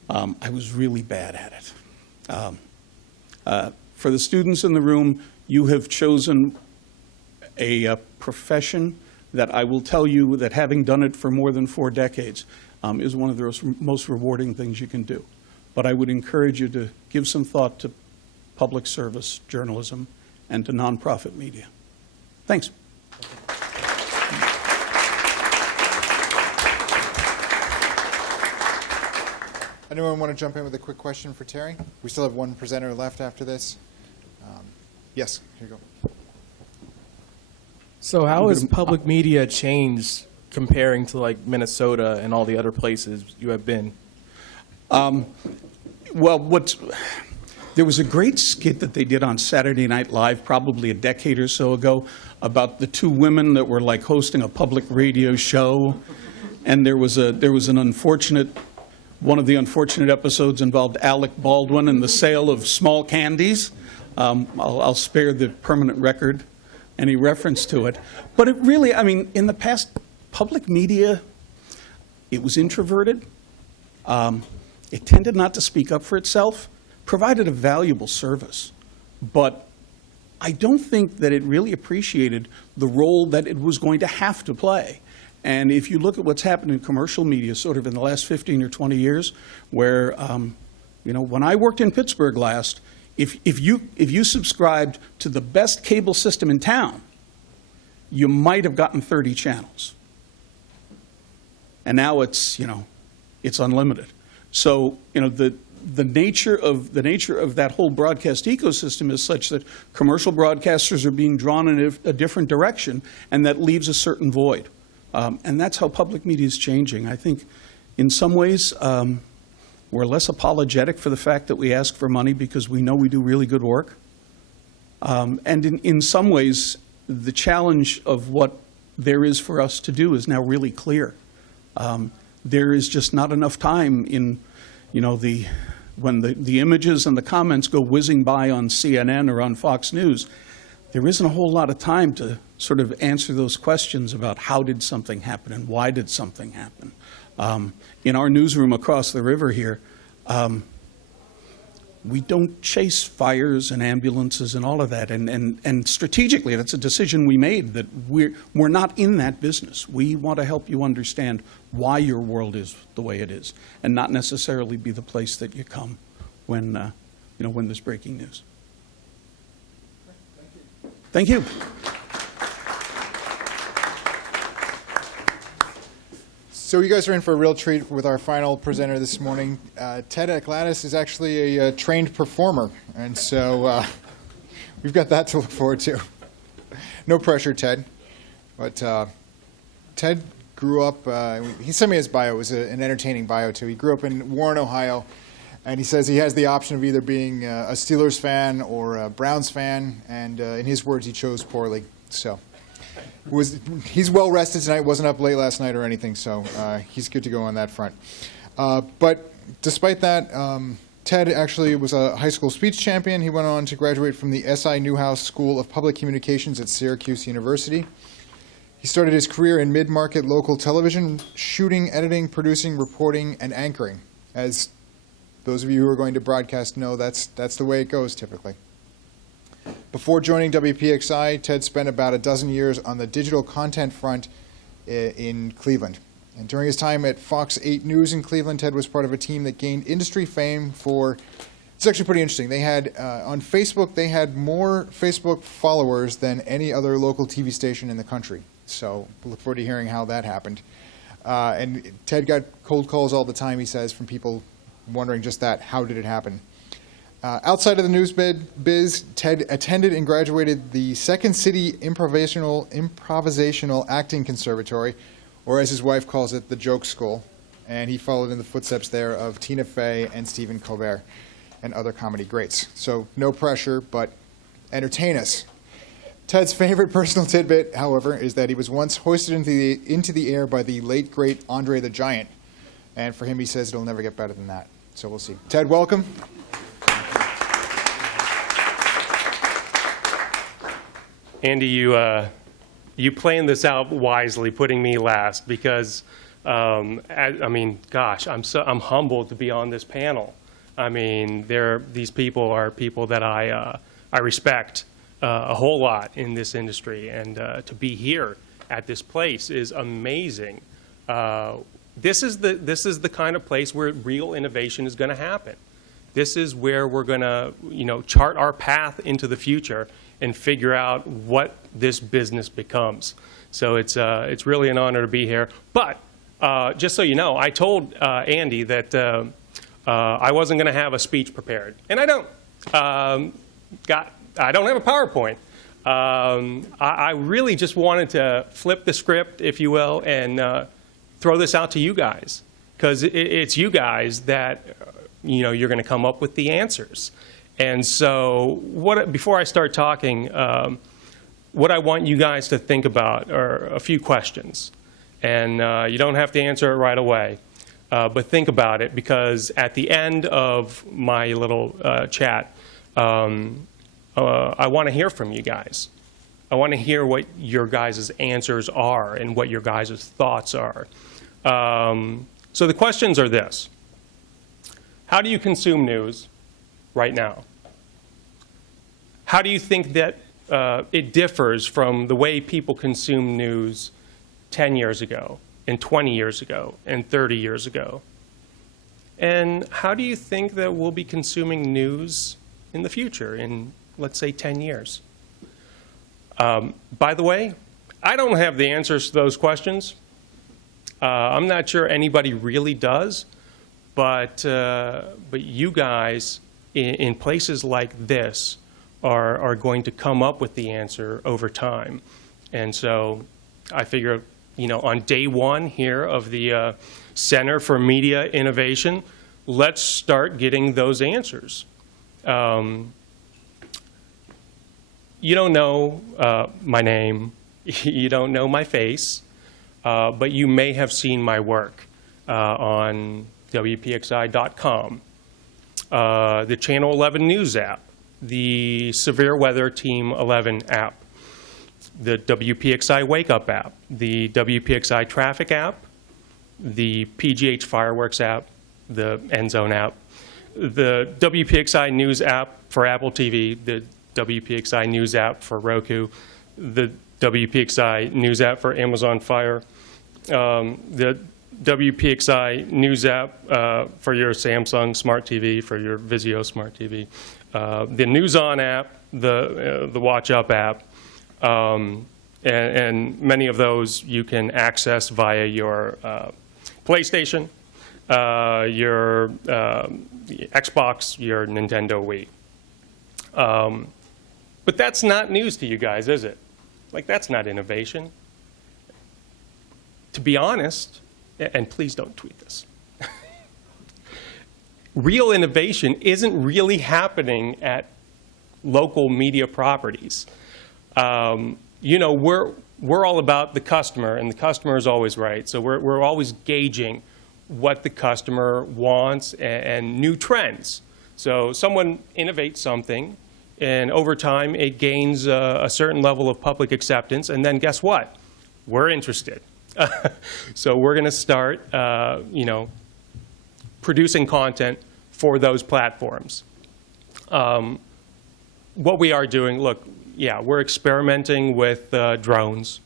I was really bad at it. For the students in the room, you have chosen a profession that I will tell you that, having done it for more than 4 decades, is one of the most rewarding things you can do. But I would encourage you to give some thought to public service journalism and to nonprofit media. Thanks. Anyone want to jump in with a quick question for Terry? We still have one presenter left after this. Yes, here you go. So how has public media changed comparing to like Minnesota and all the other places you have been? Well, there was a great skit that they did on Saturday Night Live probably a decade or so ago about the 2 women that were like hosting a public radio show, and there was an unfortunate. One of the unfortunate episodes involved Alec Baldwin and the sale of small candies. I'll spare the permanent record any reference to it. But it really, I mean, in the past, public media, it was introverted. It tended not to speak up for itself, provided a valuable service. But I don't think that it really appreciated the role that it was going to have to play. And if you look at what's happened in commercial media sort of in the last 15 or 20 years, where, when I worked in Pittsburgh last, if you subscribed to the best cable system in town, you might have gotten 30 channels. And now it's unlimited. So, the nature of that whole broadcast ecosystem is such that commercial broadcasters are being drawn in a different direction, and that leaves a certain void. And that's how public media is changing. I think in some ways we're less apologetic for the fact that we ask for money because we know we do really good work. And in some ways, the challenge of what there is for us to do is now really clear. There is just not enough time when the images and the comments go whizzing by on CNN or on Fox News. There isn't a whole lot of time to sort of answer those questions about how did something happen and why did something happen. In our newsroom across the river here, we don't chase fires and ambulances and all of that. And strategically, that's a decision we made, that we're not in that business. We want to help you understand why your world is the way it is, and not necessarily be the place that you come when there's breaking news. Thank you. So you guys are in for a real treat with our final presenter this morning. Ted Achladis is actually a trained performer, and so we've got that to look forward to. No pressure, Ted. But Ted grew up, he sent me his bio. It was an entertaining bio, too. He grew up in Warren, Ohio, and he says he has the option of either being a Steelers fan or a Browns fan, and in his words, he chose poorly. So He's well rested tonight, wasn't up late last night or anything, so he's good to go on that front. But despite that, Ted actually was a high school speech champion. He went on to graduate from the S.I. Newhouse School of Public Communications at Syracuse University. He started his career in mid-market local television, shooting, editing, producing, reporting, and anchoring. As those of you who are going to broadcast know, that's the way it goes typically. Before joining WPXI, Ted spent about a dozen years on the digital content front in Cleveland. And during his time at Fox 8 News in Cleveland, Ted was part of a team that gained industry fame for, it's actually pretty interesting. They had, on Facebook, they had more Facebook followers than any other local TV station in the country. So we'll look forward to hearing how that happened. And Ted got cold calls all the time, he says, from people wondering just that, how did it happen? Outside of the news biz, Ted attended and graduated the Second City Improvisational Acting Conservatory, or as his wife calls it, the Joke School. And he followed in the footsteps there of Tina Fey and Stephen Colbert and other comedy greats. So no pressure, but entertain us. Ted's favorite personal tidbit, however, is that he was once hoisted into the air by the late, great Andre the Giant. And for him, he says it'll never get better than that. So we'll see. Ted, welcome. Andy, you planned this out wisely, putting me last, because I mean, gosh, I'm humbled to be on this panel. I mean, these people are people that I respect a whole lot in this industry, and to be here at this place is amazing. This is the kind of place where real innovation is going to happen. This is where we're going to, chart our path into the future and figure out what this business becomes. So it's really an honor to be here. But just so you know, I told Andy that I wasn't going to have a speech prepared, and I don't. I don't have a PowerPoint. I really just wanted to flip the script, if you will, and throw this out to you guys, because it's you guys that you're going to come up with the answers. And so before I start talking, what I want you guys to think about are a few questions. And you don't have to answer it right away, but think about it, because at the end of my little chat, I want to hear from you guys. I want to hear what your guys' answers are and what your guys' thoughts are. So the questions are this. How do you consume news right now? How do you think that it differs from the way people consume news 10 years ago, and 20 years ago, and 30 years ago? And how do you think that we'll be consuming news in the future, in, let's say, 10 years? By the way, I don't have the answers to those questions. I'm not sure anybody really does, but you guys in places like this are going to come up with the answer over time. And so I figure, on day one here of the Center for Media Innovation, let's start getting those answers. You don't know my name, you don't know my face, but you may have seen my work on WPXI.com, the Channel 11 News app, the Severe Weather Team 11 app, the WPXI Wake Up app, the WPXI Traffic app, the PGH Fireworks app, the End Zone app, the WPXI News app for Apple TV, the WPXI News app for Roku, the WPXI News app for Amazon Fire, the WPXI News app for your Samsung Smart TV, for your Vizio Smart TV, the News On app, the Watch Up app, and many of those you can access via your PlayStation, your Xbox, your Nintendo Wii. But that's not news to you guys, is it? Like, that's not innovation. To be honest, and please don't tweet this, real innovation isn't really happening at local media properties. We're we're all about the customer, and the customer is always right. So we're always gauging what the customer wants and new trends. So someone innovates something, and over time it gains a certain level of public acceptance, and then guess what? We're interested. So we're going to start, producing content for those platforms. What we are doing, look, yeah, we're experimenting with drones.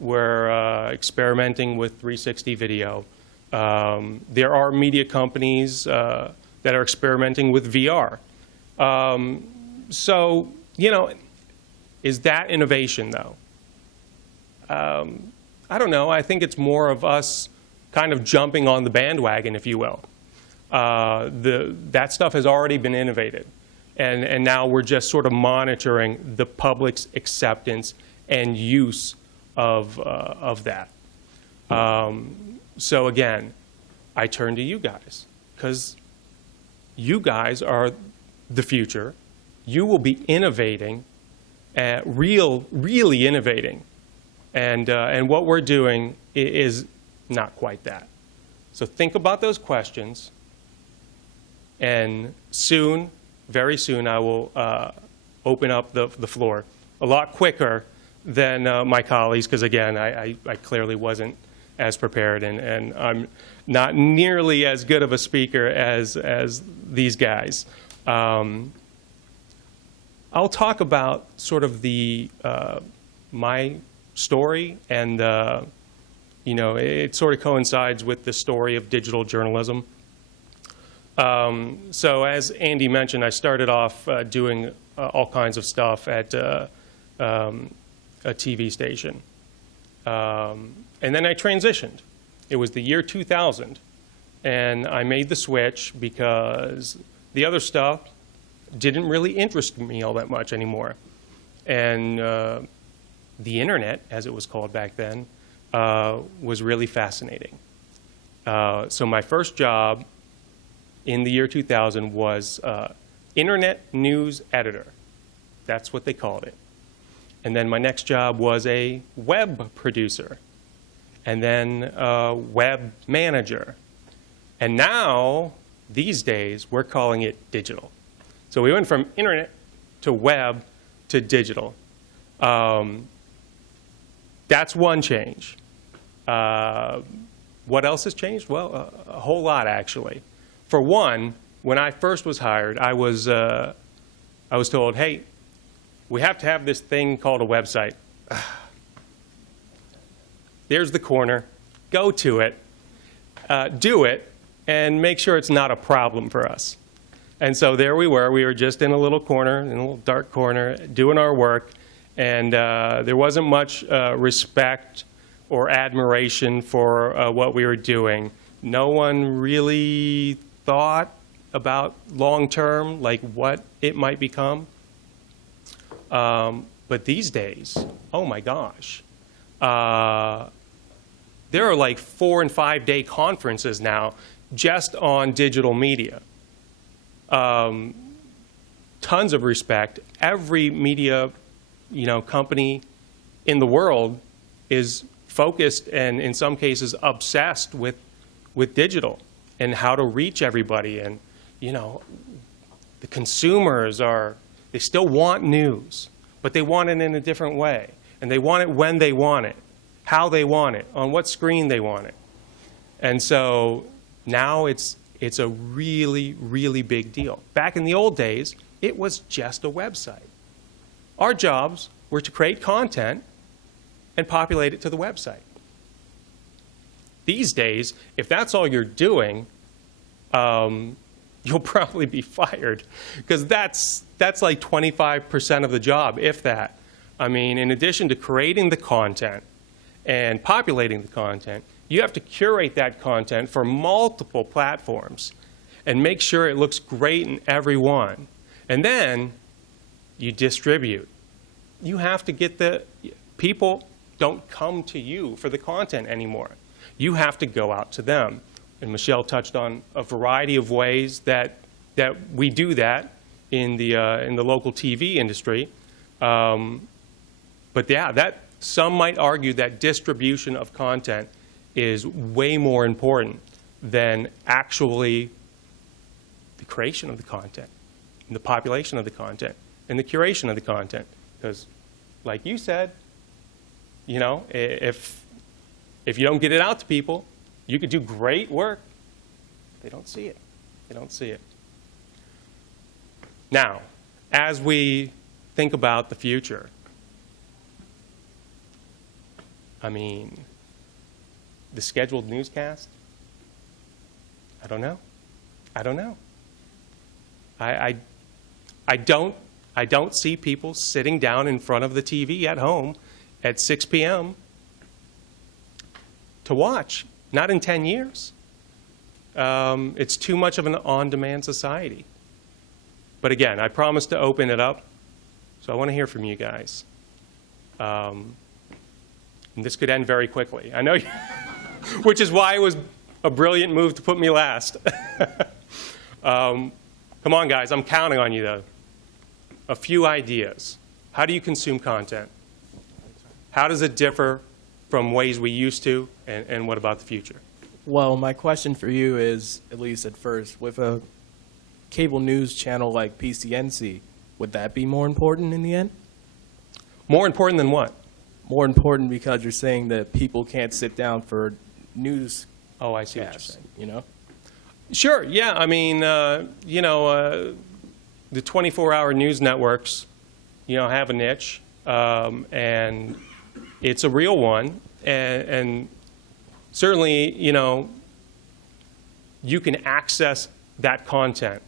We're experimenting with 360 video. There are media companies that are experimenting with VR. So, is that innovation, though? I don't know. I think it's more of us kind of jumping on the bandwagon, if you will. That stuff has already been innovated. And now we're just sort of monitoring the public's acceptance and use of that. So again, I turn to you guys, because you guys are the future. You will be innovating, really innovating. And what we're doing is not quite that. So think about those questions, and soon, very soon, I will open up the floor a lot quicker than my colleagues, because again, I clearly wasn't as prepared, and I'm not nearly as good of a speaker as these guys. I'll talk about sort of my story, and it sort of coincides with the story of digital journalism. So as Andy mentioned, I started off doing all kinds of stuff at a TV station. And then I transitioned. It was the year 2000, and I made the switch because the other stuff didn't really interest me all that much anymore. And the internet, as it was called back then, was really fascinating. So my first job in the year 2000 was internet news editor. That's what they called it. And then my next job was a web producer, and then a web manager. And now, these days, we're calling it digital. So we went from internet to web to digital. That's one change. What else has changed? Well, a whole lot, actually. For one, when I first was hired, I was told, hey, we have to have this thing called a website. There's the corner. Go to it. Do it, and make sure it's not a problem for us. And so there we were. We were just in a little corner, in a little dark corner, doing our work. And there wasn't much respect or admiration for what we were doing. No one really thought about long-term, like what it might become. But these days, oh my gosh, there are like 4- and 5-day conferences now just on digital media. Tons of respect. Every media, company in the world is focused and in some cases obsessed with digital and how to reach everybody. And, the consumers they still want news, but they want it in a different way. And they want it when they want it, how they want it, on what screen they want it. And so now it's a really, really big deal. Back in the old days, it was just a website. Our jobs were to create content and populate it to the website. These days, if that's all you're doing, you'll probably be fired, because that's like 25% of the job, if that. I mean, in addition to creating the content and populating the content, you have to curate that content for multiple platforms and make sure it looks great in every one. And then you distribute. You have to get people don't come to you for the content anymore. You have to go out to them. And Michelle touched on a variety of ways that we do that in the local TV industry. But yeah, Some might argue that distribution of content is way more important than actually the creation of the content, and the population of the content, and the curation of the content. Because, like you said, you know, if you don't get it out to people, you could do great work. They don't see it. They don't see it. Now, as we think about the future, I mean, the scheduled newscast, I don't know. I don't know. I don't see people sitting down in front of the TV at home at 6 p.m. to watch. Not in 10 years. It's too much of an on-demand society. But again, I promised to open it up, so I want to hear from you guys. And this could end very quickly. I know, which is why it was a brilliant move to put me last. Come on, guys, I'm counting on you, though. A few ideas. How do you consume content? How does it differ from ways we used to, and what about the future? Well, my question for you is, at least at first, with a cable news channel like PCNC, would that be more important in the end? More important than what? More important because you're saying that people can't sit down for news. Oh, I see what you're saying. You know? Sure, yeah. I mean, you know, the 24-hour news networks, you know, have a niche, and it's a real one. And certainly, you know, you can access that content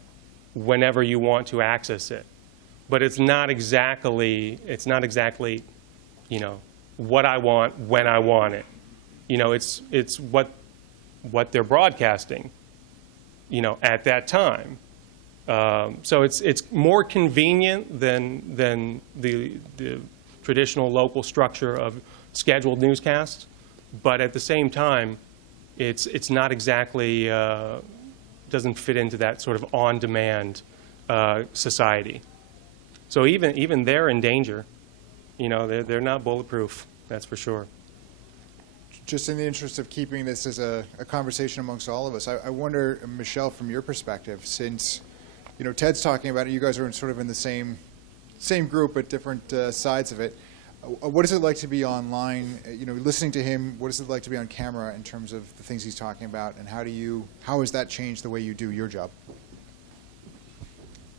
whenever you want to access it. But it's not exactly, you know, what I want when I want it. You know, it's what they're broadcasting, you know, at that time. So it's more convenient than the traditional local structure of scheduled newscasts, but at the same time, it's not exactly doesn't fit into that sort of on-demand society. So even they're in danger. You know, they're not bulletproof. That's for sure. Just in the interest of keeping this as a conversation amongst all of us, I wonder, Michelle, from your perspective, since you know Ted's talking about it, you guys are sort of in the same group but different sides of it. What is it like to be online? You know, listening to him, what is it like to be on camera in terms of the things he's talking about, and how has that changed the way you do your job?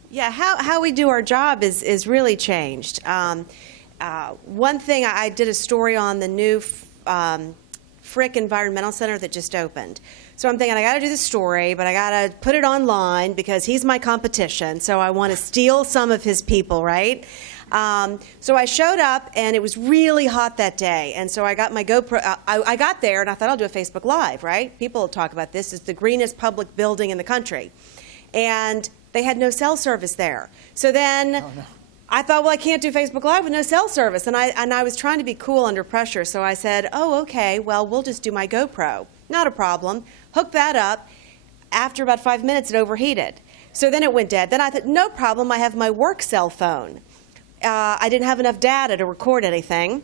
Yeah, how we do our job is really changed. One thing, I did a story on the new Frick Environmental Center that just opened. So I'm thinking I got to do the story, but I got to put it online because he's my competition. So I want to steal some of his people, right? So I showed up, and it was really hot that day. And so I got my GoPro. I got there, and I thought I'll do a Facebook Live, right? People talk about this. It's the greenest public building in the country. And they had no cell service there. So then I thought, well, I can't do Facebook Live with no cell service. And I was trying to be cool under pressure. So I said, oh, okay, well, we'll just do my GoPro. Not a problem. Hooked that up. After about 5 minutes, it overheated. So then it went dead. Then I thought, no problem, I have my work cell phone. I didn't have enough data to record anything.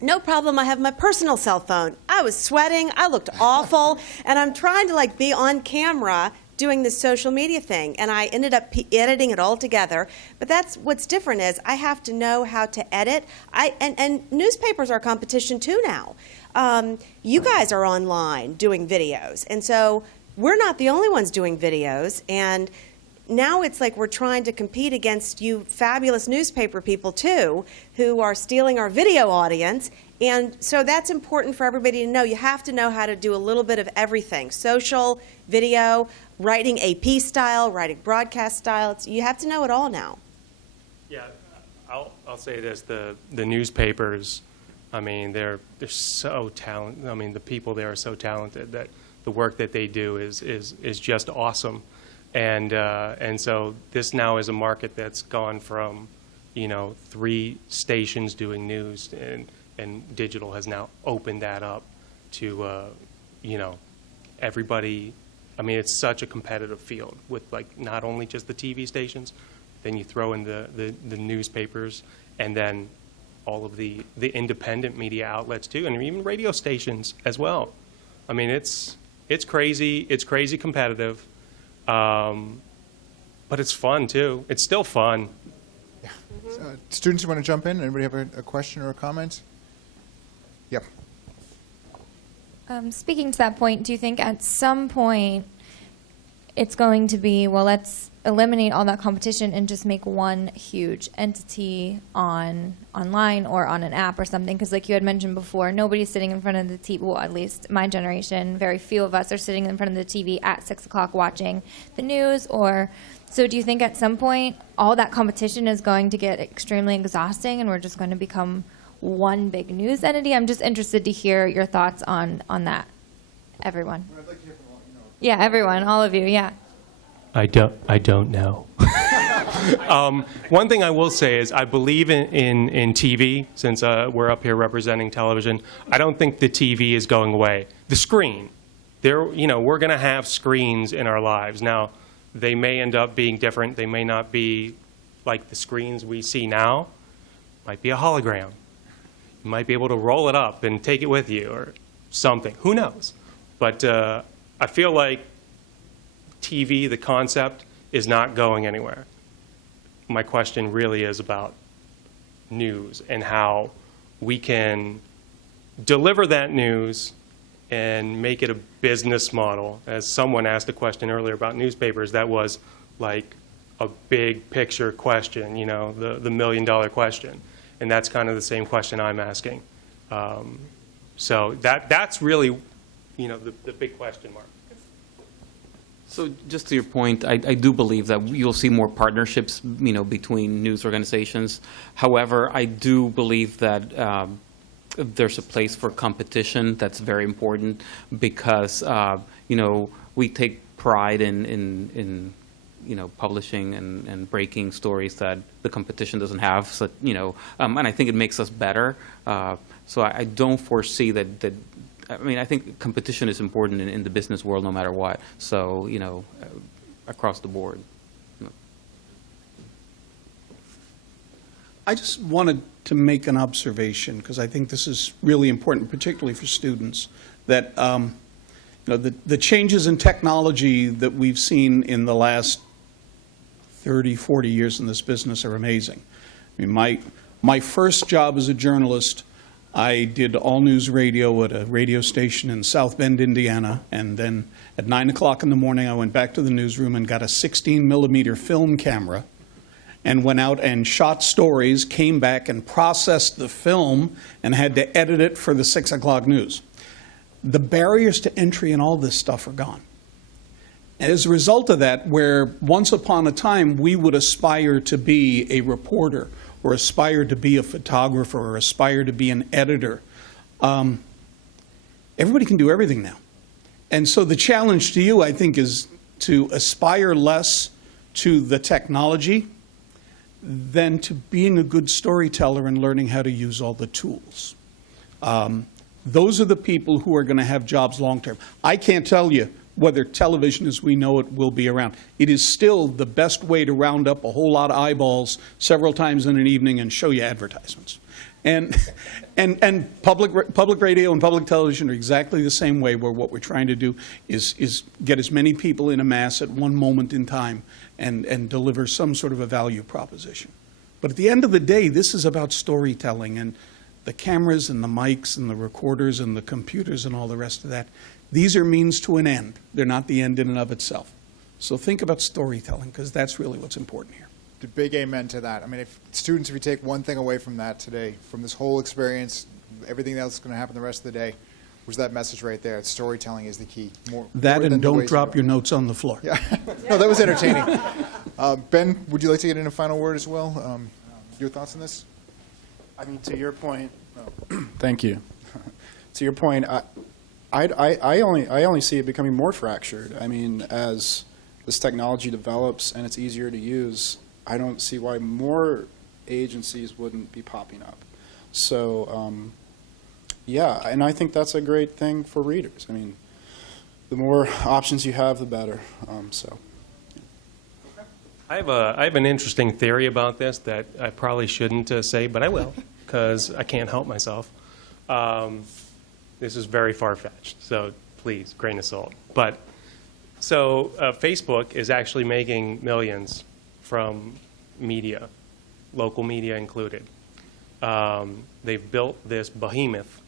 No problem, I have my personal cell phone. I was sweating, I looked awful, and I'm trying to like be on camera doing this social media thing, and I ended up editing it all together. But that's what's different is I have to know how to edit. And newspapers are competition too now. You guys are online doing videos, and so we're not the only ones doing videos. And now it's like we're trying to compete against you fabulous newspaper people too, who are stealing our video audience. And so that's important for everybody to know. You have to know how to do a little bit of everything. Social, video, writing AP style, writing broadcast style. You have to know it all now. Yeah, I'll say this, the newspapers, I mean, they're so talented. I mean, the people there are so talented that the work that they do is just awesome. And so this now is a market that's gone from, you know, 3 stations doing news, and digital has now opened that up to, you know, everybody. I mean, it's such a competitive field with like not only just the TV stations, then you throw in the newspapers, and then all of the independent media outlets too, and even radio stations as well. I mean, it's crazy. It's crazy competitive, but it's fun too. It's still fun. Students who want to jump in? Anybody have a question or a comment? Yep. Speaking to that point, do you think at some point it's going to be, well, let's eliminate all that competition and just make one huge entity online or on an app or something? Because like you had mentioned before, nobody's sitting in front of the TV, well, at least my generation, very few of us are sitting in front of the TV at 6 o'clock watching the news. So do you think at some point all that competition is going to get extremely exhausting and we're just going to become one big news entity? I'm just interested to hear your thoughts on that. Everyone. Yeah, everyone, all of you, yeah. I don't know. One thing I will say is I believe in TV, since we're up here representing television. I don't think the TV is going away. The screen, we're going to have screens in our lives. Now, they may end up being different. They may not be like the screens we see now. Might be a hologram. You might be able to roll it up and take it with you or something. Who knows? But I feel like TV, the concept, is not going anywhere. My question really is about news and how we can deliver that news and make it a business model. As someone asked a question earlier about newspapers, that was like a big picture question, the $1 million question. And that's kind of the same question I'm asking. So that's really, the big question mark. So just to your point, I do believe that you'll see more partnerships, between news organizations. However, I do believe that there's a place for competition that's very important because, we take pride in publishing and breaking stories that the competition doesn't have. So, and I think it makes us better. So I don't foresee that. I think competition is important in the business world no matter what. So, across the board. I just wanted to make an observation because I think this is really important, particularly for students, that the changes in technology that we've seen in the last 30, 40 years in this business are amazing. I mean, my first job as a journalist, I did all-news radio at a radio station in South Bend, Indiana, and then at 9 o'clock in the morning I went back to the newsroom and got a 16-millimeter film camera and went out and shot stories, came back and processed the film and had to edit it for the 6 o'clock news. The barriers to entry and all this stuff are gone. As a result of that, where once upon a time we would aspire to be a reporter or aspire to be a photographer or aspire to be an editor, everybody can do everything now. And so the challenge to you, I think, is to aspire less to the technology than to being a good storyteller and learning how to use all the tools. Those are the people who are going to have jobs long term. I can't tell you whether television as we know it will be around. It is still the best way to round up a whole lot of eyeballs several times in an evening and show you advertisements. And public radio and public television are exactly the same way, where what we're trying to do is get as many people in a mass at one moment in time and deliver some sort of a value proposition. But at the end of the day, this is about storytelling, and the cameras and the mics and the recorders and the computers and all the rest of that, these are means to an end. They're not the end in and of itself. So think about storytelling, because that's really what's important here. The big amen to that. I mean, if you take one thing away from that today, from this whole experience, everything else is going to happen the rest of the day, was that message right there. Storytelling is the key. More and don't drop your notes on the floor. Yeah. No, that was entertaining. Ben, would you like to get in a final word as well? Your thoughts on this? I mean, to your point, thank you. To your point, I only see it becoming more fractured. I mean, as this technology develops and it's easier to use, I don't see why more agencies wouldn't be popping up. So, yeah, and I think that's a great thing for readers. I mean, the more options you have, the better. I have an interesting theory about this that I probably shouldn't say, but I will. because I can't help myself. This is very far-fetched, so please, grain of salt. But so Facebook is actually making millions from media, local media included. They've built this behemoth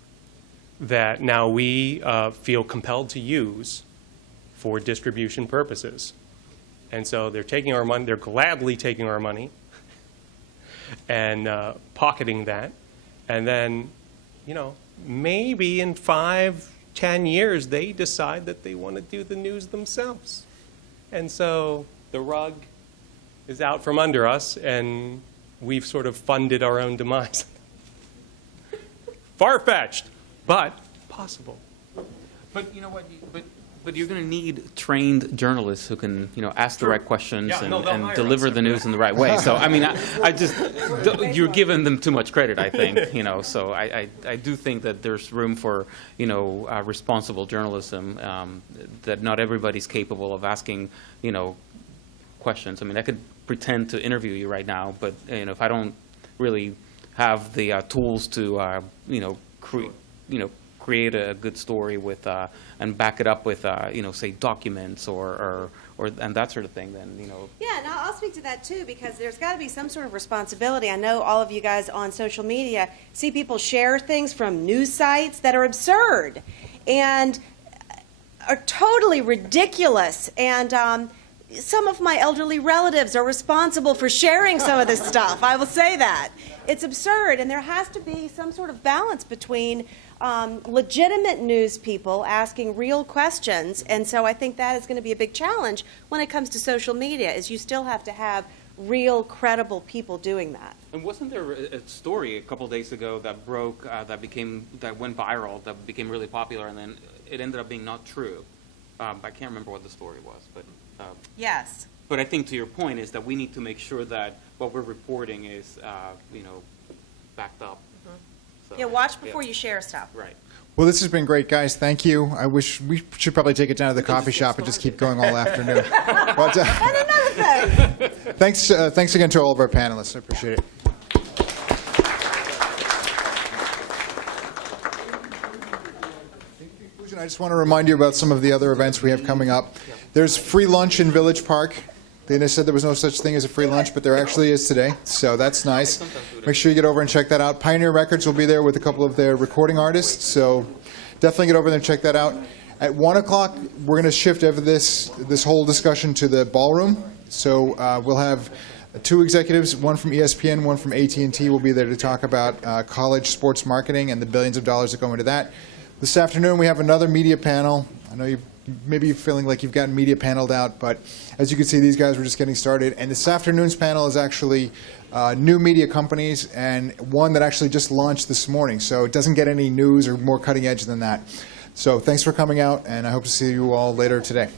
that now we feel compelled to use for distribution purposes. And so they're taking our money, they're gladly taking our money and pocketing that. And then, you know, maybe in 5, 10 years, they decide that they want to do the news themselves. And so the rug is out from under us, and we've sort of funded our own demise. Far-fetched, but possible. But you know what? But you're going to need trained journalists who can, you know, ask the right questions and deliver the news in the right way. So I mean, I just you're giving them too much credit, I think. You know, so I do think that there's room for, you know, responsible journalism. That not everybody's capable of asking, you know, questions. I mean, I could pretend to interview you right now, but you know, if I don't really have the tools to, you know, create a good story with and back it up with you know, say documents or and that sort of thing, then you know. Yeah, and I'll speak to that too, because there's got to be some sort of responsibility. I know all of you guys on social media see people share things from news sites that are absurd and are totally ridiculous, and some of my elderly relatives are responsible for sharing some of this stuff. I will say that. It's absurd, and there has to be some sort of balance between legitimate news people asking real questions, and so I think that is going to be a big challenge when it comes to social media, is you still have to have real, credible people doing that. And wasn't there a story a couple of days ago that broke, that went viral, that became really popular, and then it ended up being not true? I can't remember what the story was, but yes. But I think to your point is that we need to make sure that what we're reporting is, you know, backed up. So, Yeah, watch before you share stuff. Right. Well, this has been great, guys. Thank you. I wish we should probably take it down to the coffee shop and just keep going all afternoon. But, And another thing. thanks again to all of our panelists. I appreciate it. In conclusion, I just want to remind you about some of the other events we have coming up. There's free lunch in Village Park. They said there was no such thing as a free lunch, but there actually is today, so that's nice. Make sure you get over and check that out. Pioneer Records will be there with a couple of their recording artists, so definitely get over there and check that out. At 1 o'clock, we're going to shift over this whole discussion to the ballroom. So we'll have 2 executives, one from ESPN, one from AT&T, will be there to talk about college sports marketing and the billions of dollars that go into that. This afternoon, we have another media panel. I know maybe you're feeling like you've gotten media paneled out, but as you can see, these guys were just getting started. And this afternoon's panel is actually new media companies, and one that actually just launched this morning. So it doesn't get any news or more cutting edge than that. So thanks for coming out, and I hope to see you all later today.